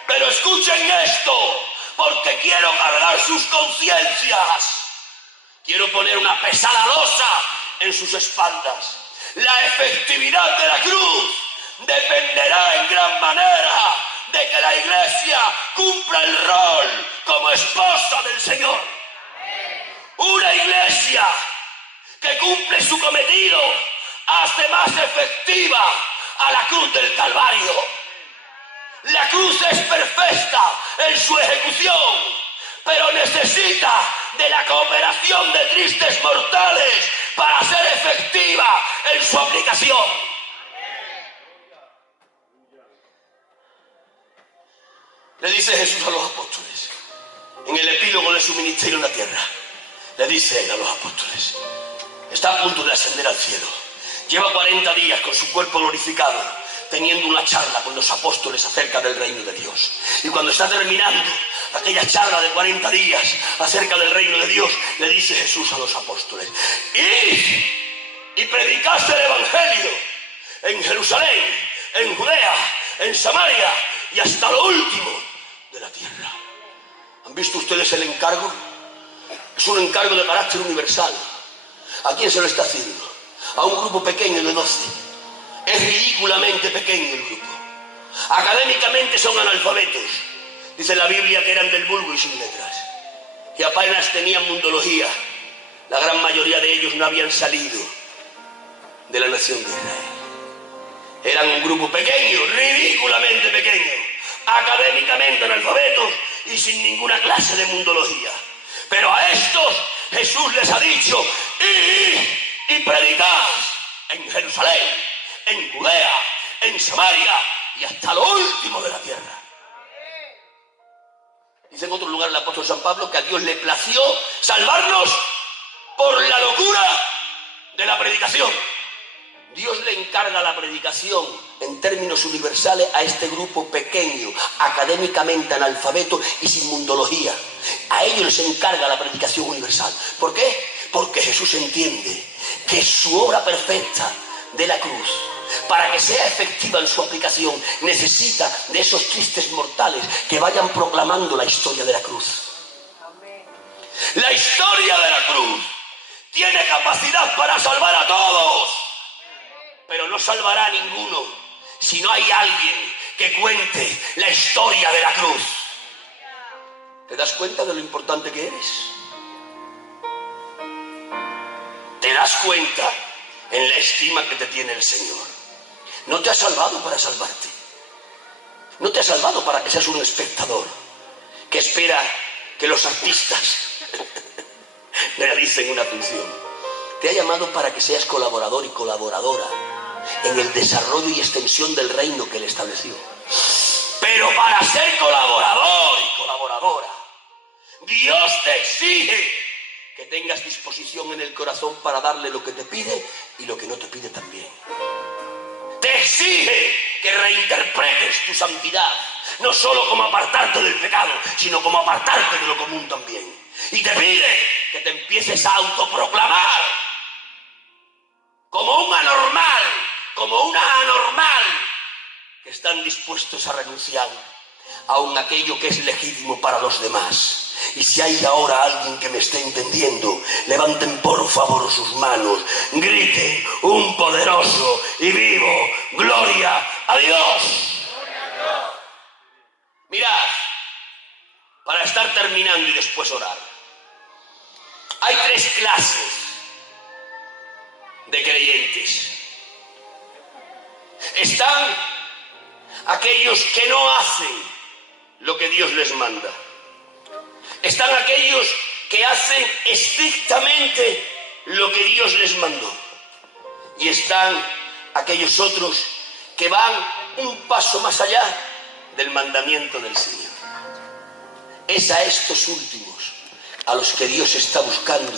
Pero escuchen esto, porque quiero cargar sus conciencias. Quiero poner una pesada losa en sus espaldas. La efectividad de la cruz dependerá en gran manera de que la Iglesia cumpla el rol como esposa del Señor. Una Iglesia que cumple su cometido hace más efectiva a la cruz del Calvario. La cruz es perfecta en su ejecución, pero necesita de la cooperación de tristes mortales para ser efectiva en su aplicación. Le dice Jesús a los apóstoles, en el epílogo de su ministerio en la tierra, le dice él a los apóstoles, está a punto de ascender al cielo, lleva 40 días con su cuerpo glorificado, teniendo una charla con los apóstoles acerca del reino de Dios. Y cuando está terminando aquella charla de 40 días acerca del reino de Dios, le dice Jesús a los apóstoles, id y predicad el Evangelio en Jerusalén, en Judea, en Samaria y hasta lo último de la tierra. ¿Han visto ustedes el encargo? Es un encargo de carácter universal. ¿A quién se lo está haciendo? A un grupo pequeño de 12. Es ridículamente pequeño el grupo. Académicamente son analfabetos. Dice la Biblia que eran del vulgo y sin letras. Y apenas tenían mundología. La gran mayoría de ellos no habían salido de la nación de Israel. Eran un grupo pequeño, ridículamente pequeño. Académicamente analfabetos y sin ninguna clase de mundología. Pero a estos Jesús les ha dicho, id y predicad en Jerusalén, en Judea, en Samaria y hasta lo último de la tierra. Y Dice en otro lugar el apóstol San Pablo que a Dios le plació salvarnos por la locura de la predicación. Dios le encarga la predicación en términos universales a este grupo pequeño, académicamente analfabeto y sin mundología. A ellos les encarga la predicación universal. ¿Por qué? Porque Jesús entiende que su obra perfecta de la cruz, para que sea efectiva en su aplicación, necesita de esos tristes mortales que vayan proclamando la historia de la cruz. La historia de la cruz tiene capacidad para salvar a todos, pero no salvará a ninguno si no hay alguien que cuente la historia de la cruz. ¿Te das cuenta de lo importante que eres? ¿Te das cuenta en la estima que te tiene el Señor? No te ha salvado para salvarte. No te ha salvado para que seas un espectador que espera que los artistas realicen una función. Te ha llamado para que seas colaborador y colaboradora en el desarrollo y extensión del reino que Él estableció. Pero para ser colaborador y colaboradora, Dios te exige que tengas disposición en el corazón para darle lo que te pide y lo que no te pide también. Te exige que reinterpretes tu santidad, no solo como apartarte del pecado, sino como apartarte de lo común también. Y te pide que te empieces a autoproclamar como un anormal, como una anormal, que están dispuestos a renunciar aun aquello que es legítimo para los demás. Y si hay ahora alguien que me esté entendiendo, levanten por favor sus manos, griten un poderoso y vivo ¡Gloria a Dios! Mirad, para estar terminando y después orar, hay 3 clases de creyentes. Están aquellos que no hacen lo que Dios les manda. Están aquellos que hacen estrictamente lo que Dios les mandó. Y están aquellos otros que van un paso más allá del mandamiento del Señor. Es a estos últimos a los que Dios está buscando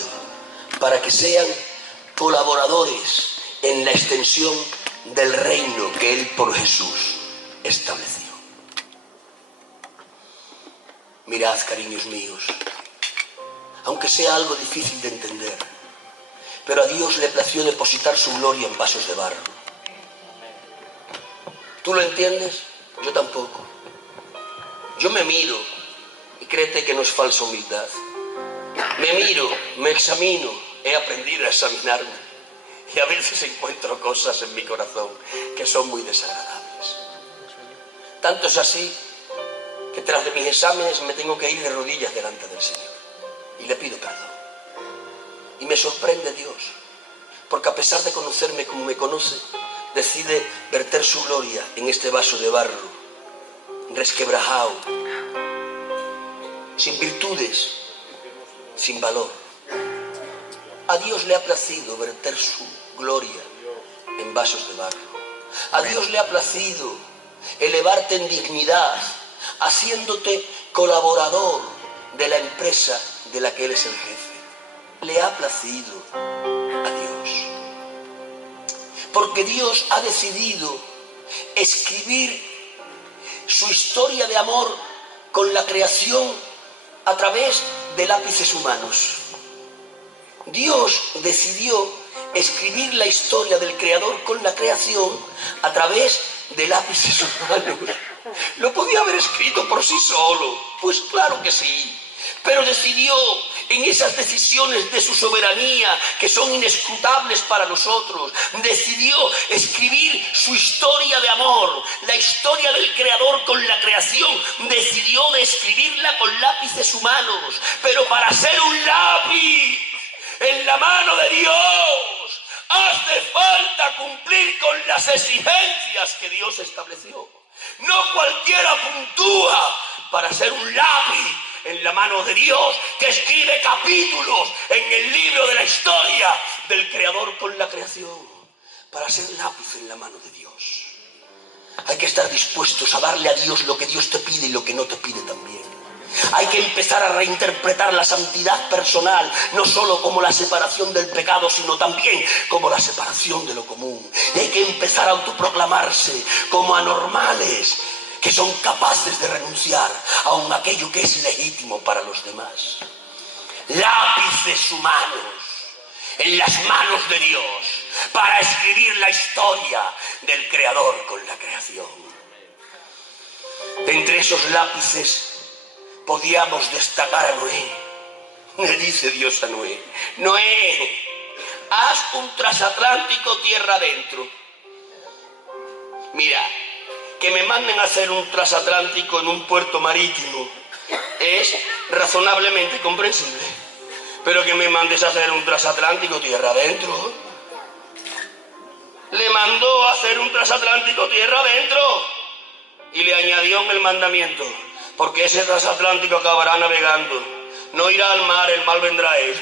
para que sean colaboradores en la extensión del reino que Él por Jesús estableció. Mirad, cariños míos, aunque sea algo difícil de entender, pero a Dios le plació depositar su gloria en vasos de barro. ¿Tú lo entiendes? Yo tampoco. Yo me miro, y créete que no es falsa humildad. Me miro, me examino, he aprendido a examinarme, y a veces encuentro cosas en mi corazón que son muy desagradables. Tanto es así que tras de mis exámenes me tengo que ir de rodillas delante del Señor y le pido perdón. Y me sorprende Dios, porque a pesar de conocerme como me conoce, decide verter su gloria en este vaso de barro, resquebrajado, sin virtudes, sin valor. A Dios le ha placido verter su gloria en vasos de barro. A Dios le ha placido elevarte en dignidad, haciéndote colaborador de la empresa de la que Él es el jefe. Le ha placido a Dios. Porque Dios ha decidido escribir su historia de amor con la creación a través de lápices humanos. Dios decidió escribir la historia del Creador con la creación a través de lápices humanos. ¿Lo podía haber escrito por sí solo? Pues claro que sí. Pero decidió, en esas decisiones de su soberanía, que son inescrutables para nosotros, decidió escribir su historia de amor, la historia del Creador con la creación, decidió de escribirla con lápices humanos. Pero para ser un lápiz en la mano de Dios, hace falta cumplir con las exigencias que Dios estableció. No cualquiera puntúa para ser un lápiz en la mano de Dios que escribe capítulos en el libro de la historia del Creador con la creación. Para ser lápiz en la mano de Dios hay que estar dispuestos a darle a Dios lo que Dios te pide y lo que no te pide también. Hay que empezar a reinterpretar la santidad personal, no solo como la separación del pecado, sino también como la separación de lo común. Y hay que empezar a autoproclamarse como anormales, que son capaces de renunciar aun aquello que es legítimo para los demás. Lápices humanos en las manos de Dios para escribir la historia del Creador con la creación. De entre esos lápices podíamos destacar a Noé. Le dice Dios a Noé: Noé, haz un transatlántico tierra adentro. Mira, que me manden a hacer un transatlántico en un puerto marítimo es razonablemente comprensible, pero que me mandes a hacer un transatlántico tierra adentro. Le mandó a hacer un transatlántico tierra adentro y le añadió en el mandamiento: porque ese transatlántico acabará navegando, no irá al mar, el mal vendrá a él.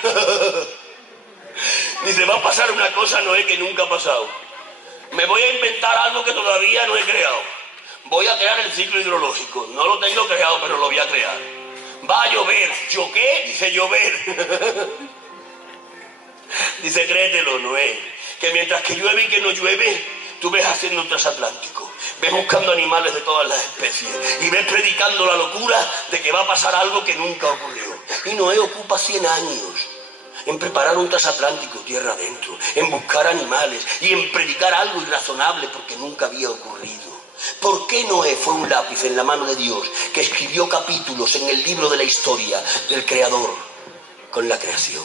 Dice, va a pasar una cosa, Noé, que nunca ha pasado. Me voy a inventar algo que todavía no he creado. Voy a crear el ciclo hidrológico. No lo tengo creado, pero lo voy a crear. Va a llover. ¿Yo qué? Dice, llover. Dice, créetelo, Noé, que mientras que llueve y que no llueve, tú ves haciendo un transatlántico. Ves buscando animales de todas las especies y ves predicando la locura de que va a pasar algo que nunca ocurrió. Y Noé ocupa 100 años en preparar un transatlántico tierra adentro, en buscar animales y en predicar algo irrazonable porque nunca había ocurrido. ¿Por qué Noé fue un lápiz en la mano de Dios que escribió capítulos en el libro de la historia del Creador con la creación?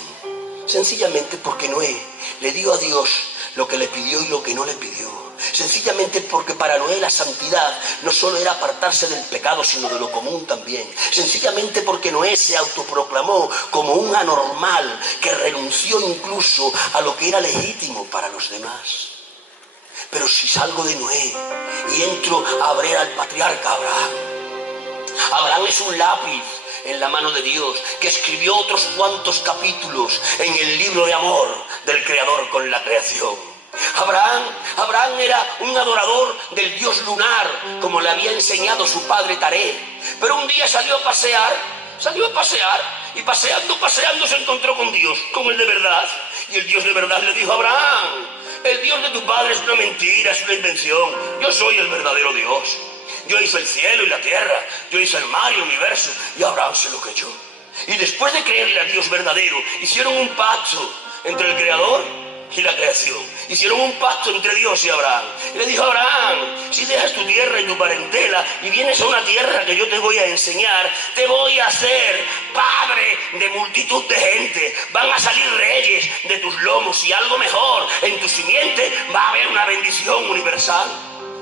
Sencillamente porque Noé le dio a Dios lo que le pidió y lo que no le pidió. Sencillamente porque para Noé la santidad no solo era apartarse del pecado, sino de lo común también. Sencillamente porque Noé se autoproclamó como un anormal que renunció incluso a lo que era legítimo para los demás. Pero si salgo de Noé y entro a ver al patriarca Abraham, Abraham es un lápiz en la mano de Dios que escribió otros cuantos capítulos en el libro de amor del Creador con la creación. Abraham era un adorador del dios lunar, como le había enseñado su padre Taré. Pero un día salió a pasear y paseando se encontró con Dios, con el de verdad. Y el Dios de verdad le dijo a Abraham: el Dios de tu padre es una mentira, es una invención. Yo soy el verdadero Dios. Yo hice el cielo y la tierra, yo hice el mar y el universo. Y Abraham se lo creyó. Y después de creerle a Dios verdadero, hicieron un pacto entre el Creador y la creación. Hicieron un pacto entre Dios y Abraham. Y le dijo a Abraham: si dejas tu tierra y tu parentela y vienes a una tierra que yo te voy a enseñar, te voy a hacer padre de multitud de gente. Van a salir reyes de tus lomos y algo mejor, en tu simiente va a haber una bendición universal.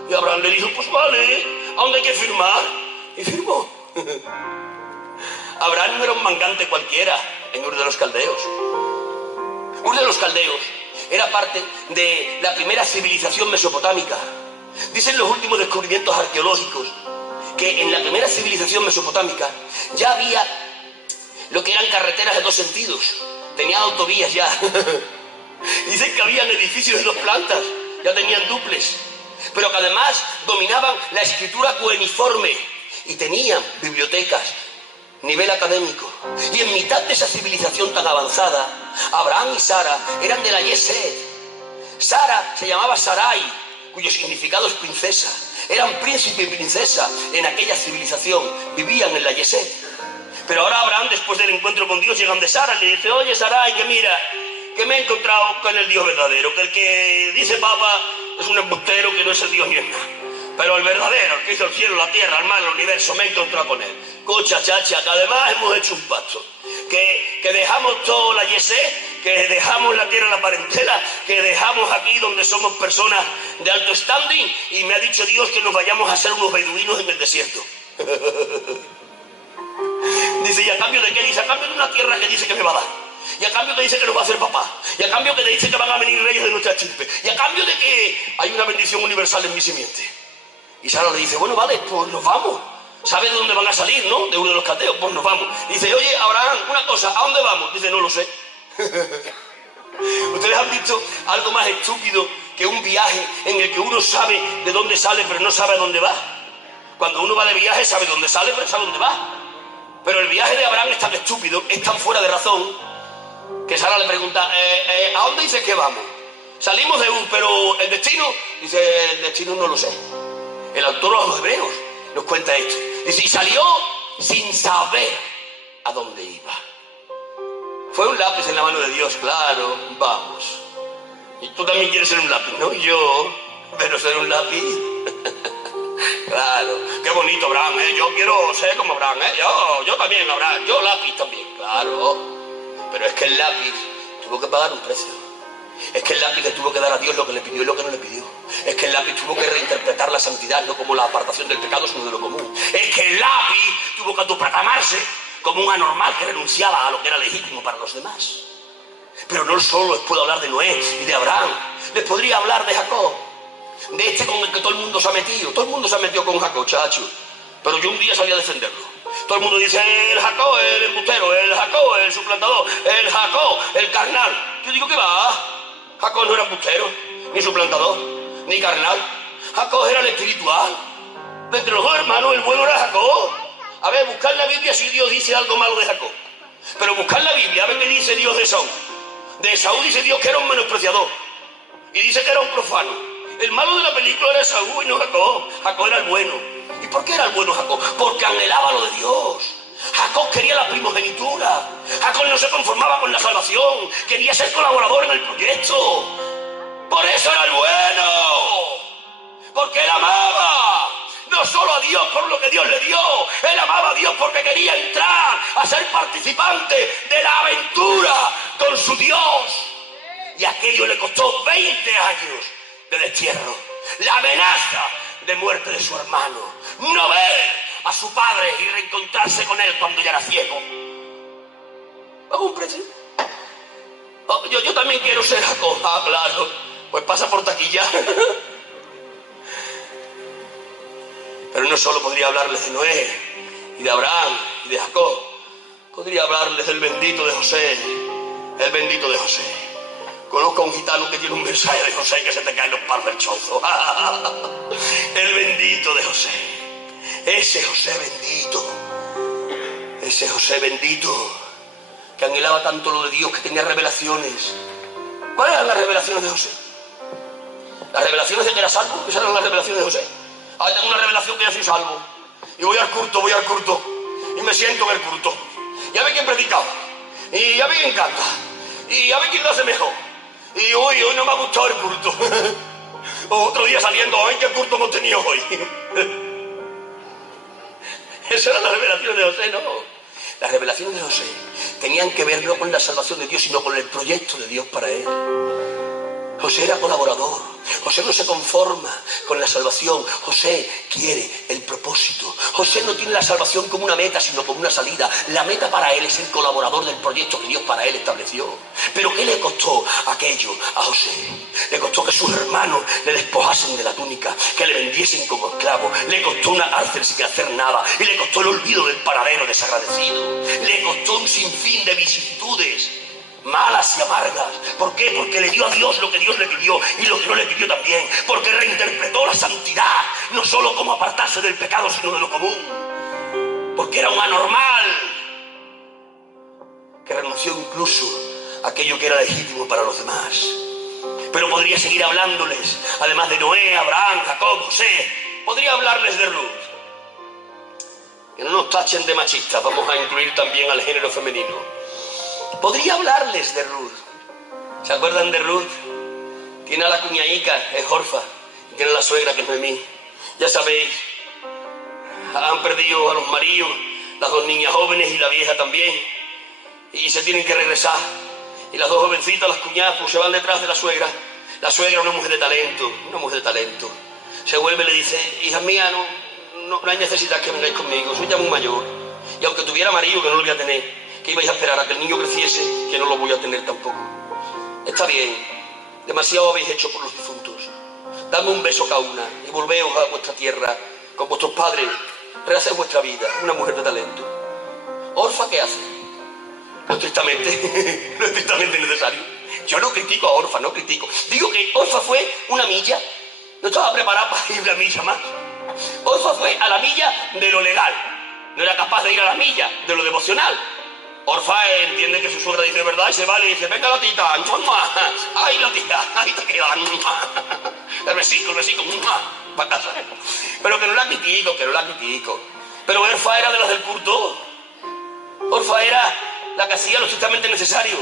Y Abraham le dijo: pues vale, ¿a dónde hay que firmar? Y firmó. Abraham no era un mangante cualquiera en Ur de los Caldeos. Ur de los Caldeos era parte de la primera civilización mesopotámica. Dicen los últimos descubrimientos arqueológicos que en la primera civilización mesopotámica ya había lo que eran carreteras de 2 sentidos. Tenían autovías ya. Dicen que habían edificios de 2 plantas, ya tenían dúplex. Pero que además dominaban la escritura cuneiforme y tenían bibliotecas, nivel académico. Y en mitad de esa civilización tan avanzada, Abraham y Sara eran de la Yesed. Sara se llamaba Sarai, cuyo significado es princesa. Eran príncipe y princesa en aquella civilización, vivían en la Yesed. Pero ahora Abraham, después del encuentro con Dios, llega donde Sara, le dice: oye Sarai, que mira, que me he encontrado con el Dios verdadero, que el que dice papa es un embustero, que no es el Dios ni es nada. Pero el verdadero, el que hizo el cielo, la tierra, el mar, el universo, me he encontrado con él. Escucha, chacha, que además hemos hecho un pacto. Que dejamos todo la Yesé, que dejamos la tierra, la parentela, que dejamos aquí donde somos personas de alto standing, y me ha dicho Dios que nos vayamos a ser unos beduinos en el desierto. Dice, ¿y a cambio de qué? Dice, a cambio de una tierra que dice que me va a dar. Y a cambio te dice que nos va a hacer papá. Y a cambio que te dice que van a venir reyes de nuestra chimpe. Y a cambio de que hay una bendición universal en mi simiente. Y Sara le dice: bueno, vale, pues nos vamos. ¿Sabe de dónde van a salir, no? De Ur de los Caldeos, pues nos vamos. Dice: oye, Abraham, una cosa, ¿a dónde vamos? Dice: no lo sé. ¿Ustedes han visto algo más estúpido que un viaje en el que uno sabe de dónde sale pero no sabe a dónde va? Cuando uno va de viaje sabe dónde sale pero sabe dónde va. Pero el viaje de Abraham es tan estúpido, es tan fuera de razón, que Sara le pregunta, ¿a dónde dices que vamos? Salimos de Ur, pero el destino, dice, el destino no lo sé. El autor de los Hebreos nos cuenta esto. Dice, y salió sin saber a dónde iba. Fue un lápiz en la mano de Dios, claro, vamos. Y tú también quieres ser un lápiz, ¿no? Yo, pero ser un lápiz. Claro, qué bonito Abraham, ¿eh? Yo quiero ser como Abraham, ¿eh? Yo también, Abraham, yo lápiz también, claro. Pero es que el lápiz tuvo que pagar un precio. Es que el lápiz le tuvo que dar a Dios lo que le pidió y lo que no le pidió. Es que el lápiz tuvo que reinterpretar la santidad, no como la apartación del pecado, sino de lo común. Es que el lápiz tuvo que autoproclamarse como un anormal que renunciaba a lo que era legítimo para los demás. Pero no solo les puedo hablar de Noé y de Abraham, les podría hablar de Jacob, de este con el que todo el mundo se ha metido. Todo el mundo se ha metido con Jacob, chacho. Pero yo un día salí a defenderlo. Todo el mundo dice, el Jacob, el embustero, el Jacob, el suplantador, el Jacob, el carnal. Yo digo, ¿qué va? Jacob no era embustero, ni suplantador, ni carnal. Jacob era el espiritual. De entre los dos hermanos, el bueno era Jacob. A ver, buscar en la Biblia si Dios dice algo malo de Jacob. Pero buscar en la Biblia, a ver qué dice Dios de Esaú. De Esaú dice Dios que era un menospreciador. Y dice que era un profano. El malo de la película era Esaú y no Jacob. Jacob era el bueno. ¿Y por qué era el bueno Jacob? Porque anhelaba lo de Dios. Jacob quería la primogenitura. Jacob no se conformaba con la salvación. Quería ser colaborador en el proyecto. Por eso era el bueno. Porque él amaba. No solo a Dios por lo que Dios le dio. Él amaba a Dios porque quería entrar a ser participante de la aventura con su Dios. Y aquello le costó 20 años de destierro. La amenaza de muerte de su hermano. No ver a su padre y reencontrarse con él cuando ya era ciego. ¿Pago un precio? Oh, yo también quiero ser Jacob. Ah, claro. Pues pasa por taquilla. Pero no solo podría hablarles de Noé y de Abraham y de Jacob. Podría hablarles del bendito de José. El bendito de José. Conozco a un gitano que tiene un mensaje de José que se te caen los palos del chozo. El bendito de José. Ese José bendito. Ese José bendito que anhelaba tanto lo de Dios, que tenía revelaciones. ¿Cuáles eran las revelaciones de José? Las revelaciones de que era salvo. Esas eran las revelaciones de José. Ahora tengo una revelación que ya soy salvo. Y voy al culto. Y me siento en el culto. Y a ver quién predica. Y a ver quién canta. Y a ver quién lo hace mejor. Y hoy no me ha gustado el culto. Otro día saliendo, a ver qué culto hemos tenido hoy. Esa era la revelación de José, no. Las revelaciones de José tenían que ver no con la salvación de Dios, sino con el proyecto de Dios para él. José era colaborador. José no se conforma con la salvación. José quiere el propósito. José no tiene la salvación como una meta, sino como una salida. La meta para él es ser colaborador del proyecto que Dios para él estableció. Pero ¿qué le costó aquello a José? Le costó que sus hermanos le despojasen de la túnica, que le vendiesen como esclavo. Le costó una cárcel sin hacer nada. Y le costó el olvido del paradero desagradecido. Le costó un sinfín de vicisitudes malas y amargas. ¿Por qué? Porque le dio a Dios lo que Dios le pidió y lo que no le pidió también. Porque reinterpretó la santidad, no solo como apartarse del pecado, sino de lo común. Porque era un anormal que renunció incluso a aquello que era legítimo para los demás. Pero podría seguir hablándoles, además de Noé, Abraham, Jacob, José, podría hablarles de Ruth. Que no nos tachen de machistas, vamos a incluir también al género femenino. Podría hablarles de Ruth. ¿Se acuerdan de Ruth? Tiene a la cuñaica, es Orfa, y tiene a la suegra, que es Noemí. Ya sabéis, han perdido a los maridos, las dos niñas jóvenes y la vieja también, y se tienen que regresar. Y las dos jovencitas, las cuñadas, pues se van detrás de la suegra. La suegra, una mujer de talento. Se vuelve y le dice, hija mía, no hay necesidad que vengáis conmigo, soy ya muy mayor. Y aunque tuviera marido, que no lo voy a tener, que ibais a esperar a que el niño creciese, que no lo voy a tener tampoco. Está bien, demasiado habéis hecho por los difuntos. Dadme un beso cada una y volveos a vuestra tierra con vuestros padres. Rehaced vuestra vida, una mujer de talento. ¿Orfa qué hace? No estrictamente necesario. Yo no critico a Orfa, no critico. Digo que Orfa fue una milla. No estaba preparada para ir una milla más. Orfa fue a la milla de lo legal. no era capaz de ir a la milla de lo devocional. Orfa entiende que su suegra dice verdad y se va y le dice, venga la tita, ay la tita, ay te queda, el besico, para casa. Pero que no la critico. Pero Orfa era de las del culto. Orfa era la que hacía lo estrictamente necesario.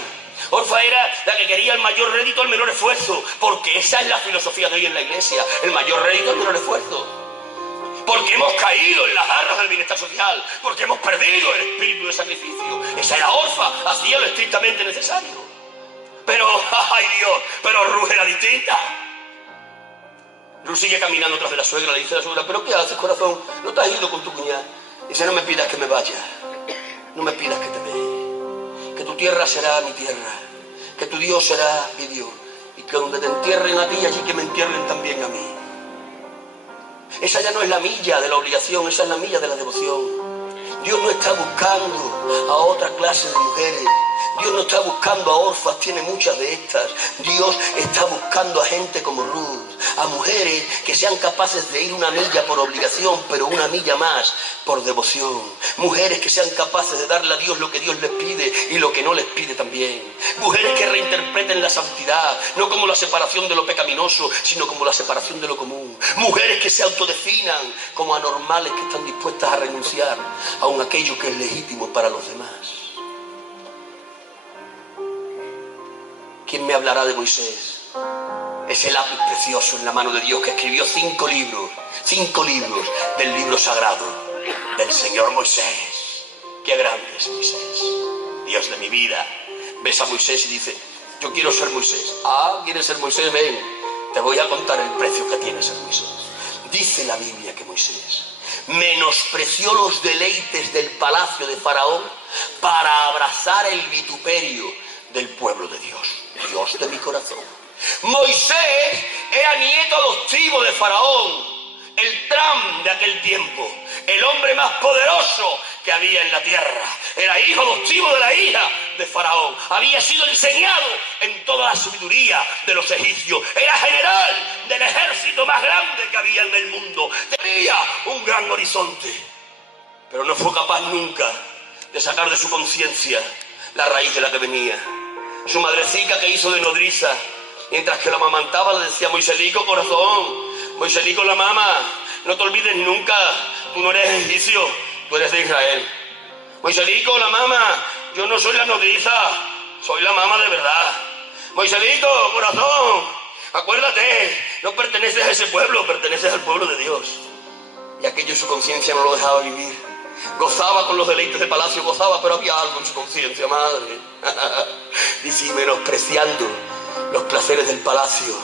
Orfa era la que quería el mayor rédito al menor esfuerzo, porque esa es la filosofía de hoy en la iglesia, el mayor rédito al menor esfuerzo. Porque hemos caído en las garras del bienestar social, porque hemos perdido el espíritu de sacrificio. Esa era Orfa, hacía lo estrictamente necesario. Pero, ay Dios, pero Ruth era distinta. Ruth sigue caminando tras de la suegra, le dice a la suegra, ¿pero qué haces, corazón? ¿No te has ido con tu cuñada? Dice, no me pidas que me vaya, no me pidas que te deje, que tu tierra será mi tierra, que tu Dios será mi Dios, y que donde te entierren a ti, allí que me entierren también a mí. Esa ya no es la milla de la obligación, esa es la milla de la devoción. Dios no está buscando a otra clase de mujeres. Dios no está buscando a Orfas, tiene muchas de estas. Dios está buscando a gente como Ruth, a mujeres que sean capaces de ir una milla por obligación, pero una milla más por devoción. Mujeres que sean capaces de darle a Dios lo que Dios les pide y lo que no les pide también. Mujeres que reinterpreten la santidad, no como la separación de lo pecaminoso, sino como la separación de lo común. Mujeres que se autodefinan como anormales, que están dispuestas a renunciar a aquello que es legítimo para los demás. ¿Quién me hablará de Moisés? Ese lápiz precioso en la mano de Dios que escribió 5 libros del libro sagrado del Señor Moisés. ¡Qué grande es Moisés! Dios de mi vida. Ves a Moisés y dice, yo quiero ser Moisés. Ah, ¿quieres ser Moisés? Ven, te voy a contar el precio que tiene ser Moisés. Dice la Biblia que Moisés menospreció los deleites del palacio de Faraón para abrazar el vituperio del pueblo de Dios. Dios de mi corazón. Moisés era nieto adoptivo de Faraón, el Trump de aquel tiempo, el hombre más poderoso que había en la tierra. Era hijo adoptivo de la hija de Faraón. Había sido enseñado en toda la sabiduría de los egipcios. Era general del ejército más grande que había en el mundo. Tenía un gran horizonte, pero no fue capaz nunca de sacar de su conciencia la raíz de la que venía. Su madrecita que hizo de nodriza, mientras que la amamantaba, le decía, Moiselico, corazón, Moiselico, la mama, no te olvides nunca, tú no eres egipcio, tú eres de Israel. Moiselico, la mama, yo no soy la nodriza, soy la mama de verdad. Moiselico, corazón, acuérdate, no perteneces a ese pueblo, perteneces al pueblo de Dios. Y aquello en su conciencia no lo dejaba vivir. Gozaba con los deleites de palacio, gozaba, pero había algo en su conciencia, madre. Dice, y menospreciando los placeres del palacio,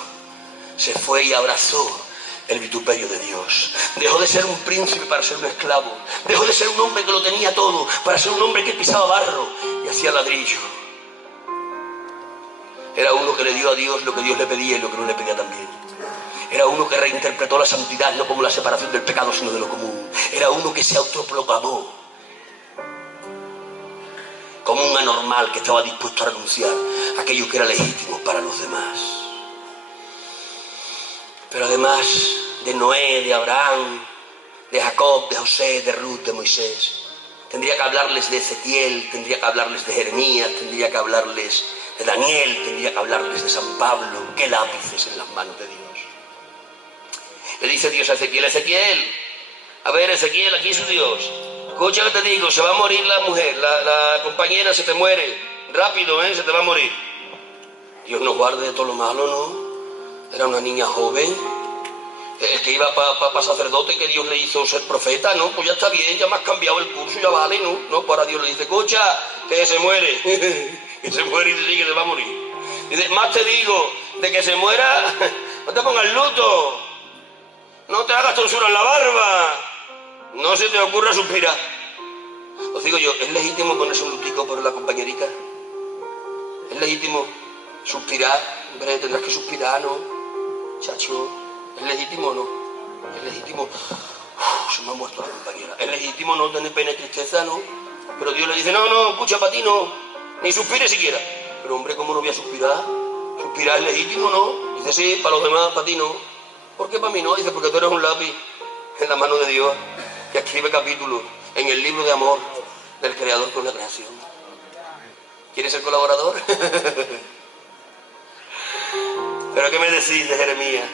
se fue y abrazó el vituperio de Dios. Dejó de ser un príncipe para ser un esclavo. Dejó de ser un hombre que lo tenía todo para ser un hombre que pisaba barro y hacía ladrillo. Era uno que le dio a Dios lo que Dios le pedía y lo que no le pedía también. Era uno que reinterpretó la santidad no como la separación del pecado, sino de lo común. Era uno que se autoproclamó como un anormal que estaba dispuesto a renunciar a aquello que era legítimo para los demás. Pero además de Noé, de Abraham, de Jacob, de José, de Ruth, de Moisés, tendría que hablarles de Ezequiel, tendría que hablarles de Jeremías, tendría que hablarles de Daniel, tendría que hablarles de San Pablo. ¡Qué lápices en las manos de Dios! Le dice Dios a Ezequiel, Ezequiel, a ver Ezequiel, aquí es su Dios. Escucha lo que te digo, se va a morir la mujer, la compañera se te muere. Rápido, se te va a morir. Dios nos guarde de todo lo malo, ¿no? Era una niña joven, el que iba para sacerdote, que Dios le hizo ser profeta, ¿no? Pues ya está bien, ya me has cambiado el curso, ya vale, ¿no? No, para Dios le dice, escucha, que se muere. Que se muere y te dice que se va a morir. Dice, más te digo, de que se muera, no te pongas luto. No te hagas tonsura en la barba. No se te ocurra suspirar. Os digo yo, ¿es legítimo ponerse un lutico por la compañerica? ¿Es legítimo suspirar? Hombre, tendrás que suspirar, ¿no? Chacho, ¿es legítimo o no? ¿Es legítimo? Se me ha muerto la compañera. ¿Es legítimo no tener pena y tristeza, no? Pero Dios le dice, no, escucha, para ti no. Ni suspire siquiera. Pero hombre, ¿cómo no voy a suspirar? ¿Suspirar es legítimo, no? Dice, sí, para los demás, para ti no. ¿Por qué para mí no? Dice, porque tú eres un lápiz en la mano de Dios que escribe capítulos. en el libro de amor del Creador con la creación. ¿Quieres ser colaborador? ¿Pero qué me decís de Jeremías?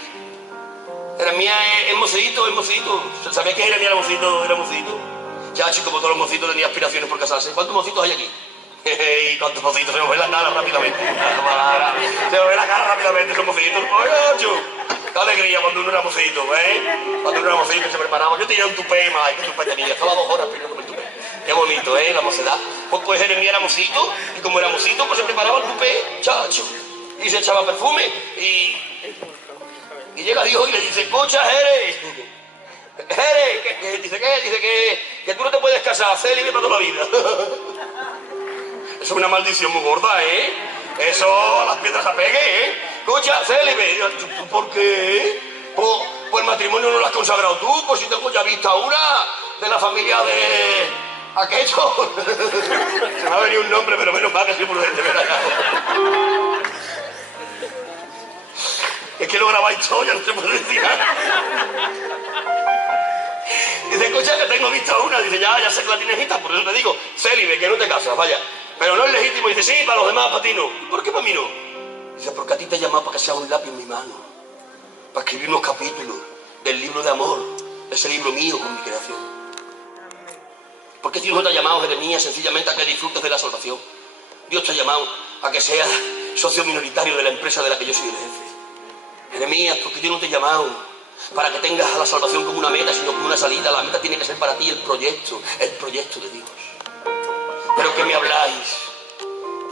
Jeremías es mocito, es mocito. ¿Sabéis que Jeremías era mocito? Era mocito. Chachi, como todos los mocitos tenía aspiraciones por casarse. ¿Cuántos mocitos hay aquí? ¿Y cuántos mocitos? Se me ve la cara rápidamente. Se me ve la cara rápidamente esos mocitos. ¡Oye, Nacho! ¡Qué alegría cuando uno era mocito, ¿eh? Cuando uno era mocito se preparaba. Yo tenía un tupé más. ¿Qué tupé tenía? Estaba 2 horas primero con el tupé. Qué bonito, ¿eh? La mocedad. Pues Jeremías era mocito. Y como era mocito, pues se preparaba el tupé, chacho. Y se echaba perfume. Y llega Dios y le dice: escucha, Jerez. Dice que tú no te puedes casar, célibe para toda la vida. Eso es una maldición muy gorda, ¿eh? Eso a las piedras apeguen, ¿eh? Escucha, célibe. ¿Tú por qué? Pues el matrimonio no lo has consagrado tú, pues si tengo ya vista una de la familia de aquello. Se me ha venido un nombre, pero menos mal que soy prudente, ¿verdad? Es que lo grabáis todo, ya no se puede decir nada. Dice: escucha, que tengo vista una. Dice: ya sé que la tienes vista, por eso te digo, célibe, que no te casas, vaya. Pero no es legítimo. Dice: sí, para los demás, para ti no. ¿Y por qué para mí no? Dice: porque a ti te he llamado para que sea un lápiz en mi mano, para escribir unos capítulos del libro de amor, de ese libro mío con mi creación. ¿Por qué Dios no te ha llamado, Jeremías, sencillamente a que disfrutes de la salvación? Dios te ha llamado a que seas socio minoritario de la empresa de la que yo soy el jefe. Jeremías, porque Dios no te ha llamado para que tengas a la salvación como una meta, sino como una salida. La meta tiene que ser para ti el proyecto de Dios. Pero ¿qué me habláis?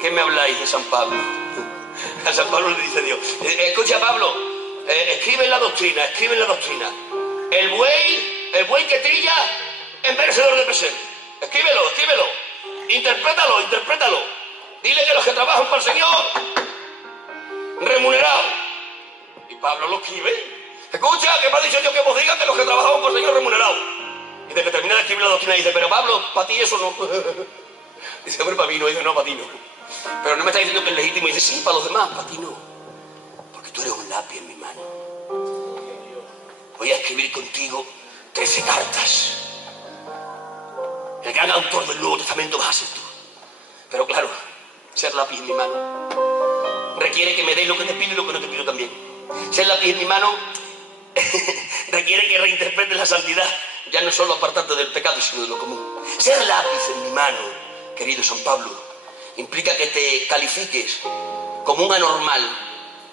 ¿Qué me habláis de San Pablo? A San Pablo le dice Dios: escucha, Pablo, escribe en la doctrina. El buey que trilla en vencedor de pesebre. Escríbelo. Interprétalo. Dile que los que trabajan para el Señor, remunerados. Y Pablo lo escribe. Escucha, que me ha dicho Dios que vos digas que los que trabajamos por el Señor, remunerados. Y desde que termina de escribir la doctrina dice: pero Pablo, para ti eso no. Dice: hombre, para mí no. Dice: no, para ti no. Pero no me está diciendo que es legítimo. Dice: sí, para los demás, para ti no. Porque tú eres un lápiz en mi mano. Voy a escribir contigo 13 cartas. El gran autor del Nuevo Testamento vas a ser tú. Pero claro, ser lápiz en mi mano requiere que me des lo que te pido y lo que no te pido también. Ser lápiz en mi mano requiere que reinterpretes la santidad, ya no solo apartarte del pecado, sino de lo común. Ser lápiz en mi mano, querido San Pablo, implica que te califiques como un anormal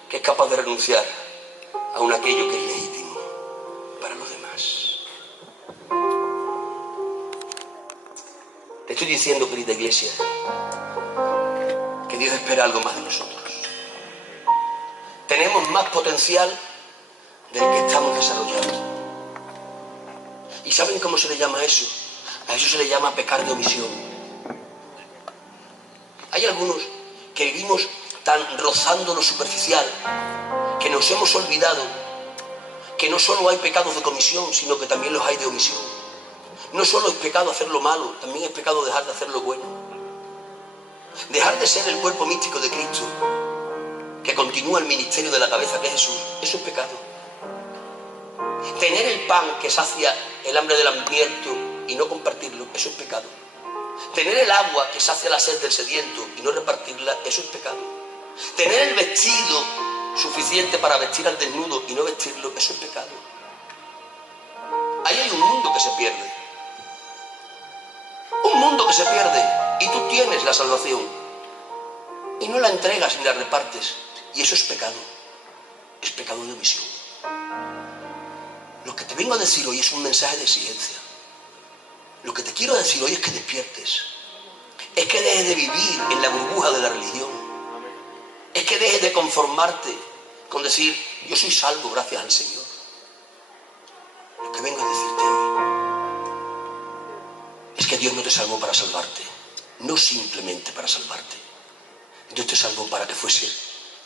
que es capaz de renunciar a un aquello que es legítimo para los demás. Te estoy diciendo, querida iglesia, que Dios espera algo más de nosotros. Tenemos más potencial del que estamos desarrollando. ¿Y saben cómo se le llama a eso? A eso se le llama pecar de omisión. Hay algunos que vivimos tan rozando lo superficial que nos hemos olvidado que no solo hay pecados de comisión, sino que también los hay de omisión. No solo es pecado hacer lo malo, también es pecado dejar de hacer lo bueno. Dejar de ser el cuerpo místico de Cristo, que continúa el ministerio de la cabeza que es Jesús, eso es pecado. Tener el pan que sacia el hambre del hambriento y no compartirlo, eso es pecado. Tener el agua que sacia la sed del sediento y no repartirla, eso es pecado. Tener el vestido suficiente para vestir al desnudo y no vestirlo, eso es pecado. Ahí hay un mundo que se pierde. Un mundo que se pierde, y tú tienes la salvación y no la entregas ni la repartes, y eso es pecado de omisión. Lo que te vengo a decir hoy es un mensaje de exigencia. Lo que te quiero decir hoy es que despiertes, es que dejes de vivir en la burbuja de la religión, es que dejes de conformarte con decir: yo soy salvo gracias al Señor. Lo que vengo a decirte hoy es que Dios no te salvó para salvarte, no simplemente para salvarte. Dios te salvó para que fuese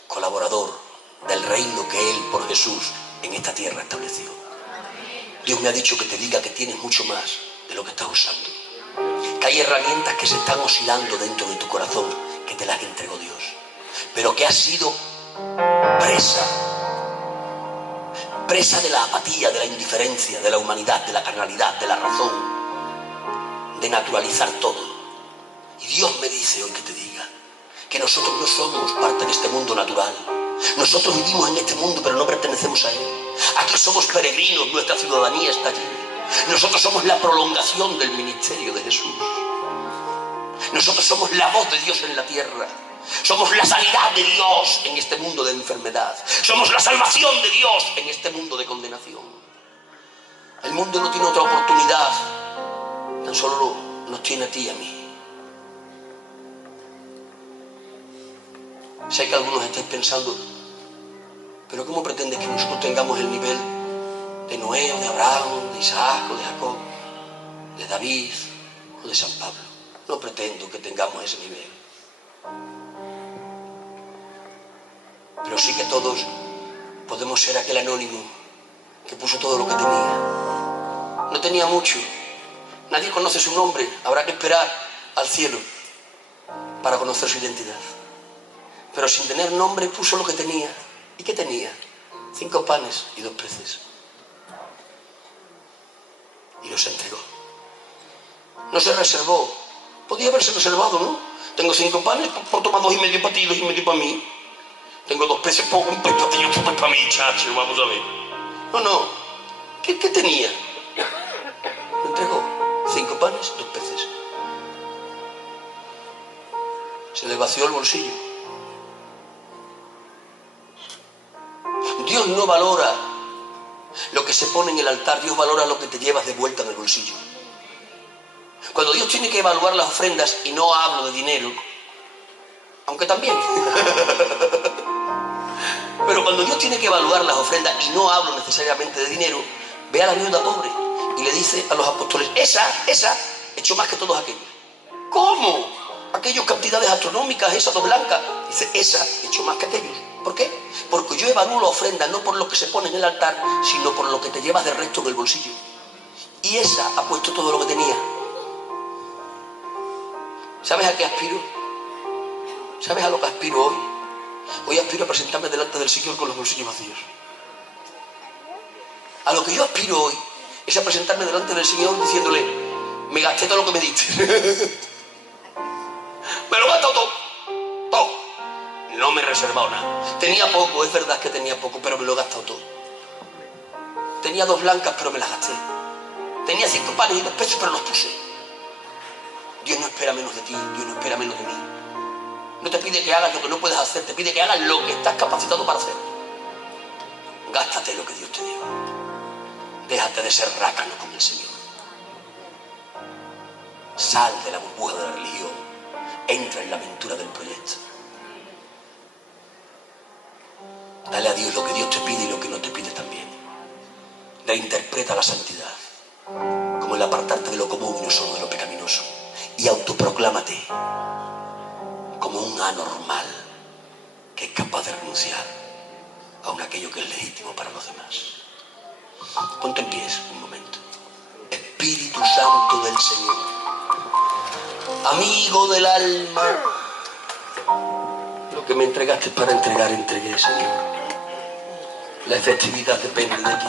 colaborador del reino que Él, por Jesús, en esta tierra estableció. Dios me ha dicho que te diga que tienes mucho más de lo que estás usando, que hay herramientas que se están oscilando dentro de tu corazón, que te las entregó Dios, pero que has sido presa de la apatía, de la indiferencia, de la humanidad, de la carnalidad, de la razón. de naturalizar todo. Y Dios me dice hoy que te diga que nosotros no somos parte de este mundo natural. Nosotros vivimos en este mundo, pero no pertenecemos a él. Aquí somos peregrinos, nuestra ciudadanía está allí. Nosotros somos la prolongación del ministerio de Jesús. Nosotros somos la voz de Dios en la tierra. Somos la sanidad de Dios en este mundo de enfermedad. Somos la salvación de Dios en este mundo de condenación. El mundo no tiene otra oportunidad, tan solo nos tiene a ti y a mí. Sé que algunos estáis pensando, pero ¿cómo pretendes que nosotros tengamos el nivel de Noé, o de Abraham, de Isaac, o de Jacob, de David, o de San Pablo? No pretendo que tengamos ese nivel. Pero sí que todos podemos ser aquel anónimo que puso todo lo que tenía. No tenía mucho. Nadie conoce su nombre. Habrá que esperar al cielo para conocer su identidad. Pero sin tener nombre puso lo que tenía. ¿Y qué tenía? 5 panes y 2 peces. Y los entregó. No se reservó. Podía haberse reservado, ¿no? Tengo 5 panes, por tomar 2 y medio para ti y 2 y medio para mí. Tengo 2 peces, pongo un pez para ti y otro pez para mí, chacho, vamos a ver. No. ¿Qué tenía? Lo entregó. 5 panes, 2 peces. Se le vació el bolsillo. Dios no valora lo que se pone en el altar, Dios valora lo que te llevas de vuelta en el bolsillo. Cuando Dios tiene que evaluar las ofrendas, y no hablo de dinero, aunque también, pero cuando Dios tiene que evaluar las ofrendas, y no hablo necesariamente de dinero, ve a la viuda pobre y le dice a los apóstoles, esa echó más que todos aquellos. ¿Cómo? Aquellos cantidades astronómicas, esas 2 blancas. Dice, esa echó más que aquellos. ¿Por qué? Porque yo evalúo la ofrenda no por lo que se pone en el altar, sino por lo que te llevas de resto en el bolsillo. Y esa ha puesto todo lo que tenía. ¿Sabes a qué aspiro? ¿Sabes a lo que aspiro hoy? Hoy aspiro a presentarme delante del Señor con los bolsillos vacíos. A lo que yo aspiro hoy es a presentarme delante del Señor diciéndole, me gasté todo lo que me diste. Me lo he gastado todo. No me he reservado nada. Tenía poco, es verdad que tenía poco, pero me lo he gastado todo. Tenía 2 blancas, pero me las gasté. Tenía 5 panes y 2 peces, pero los puse. Dios no espera menos de ti, Dios no espera menos de mí. No te pide que hagas lo que no puedes hacer, te pide que hagas lo que estás capacitado para hacer. Gástate lo que Dios te dio. Déjate de ser rácano con el Señor. Sal de la burbuja de la religión. Entra en la aventura del proyecto. Dale a Dios lo que Dios te pide y lo que no te pide también. Reinterpreta la santidad como el apartarte de lo común y no solo de lo pecaminoso. Y autoproclámate como un anormal que es capaz de renunciar a aquello que es legítimo para los demás. Ponte en pies un momento. Espíritu Santo del Señor, amigo del alma, lo que me entregaste para entregar, entregué, Señor. La efectividad depende de ti.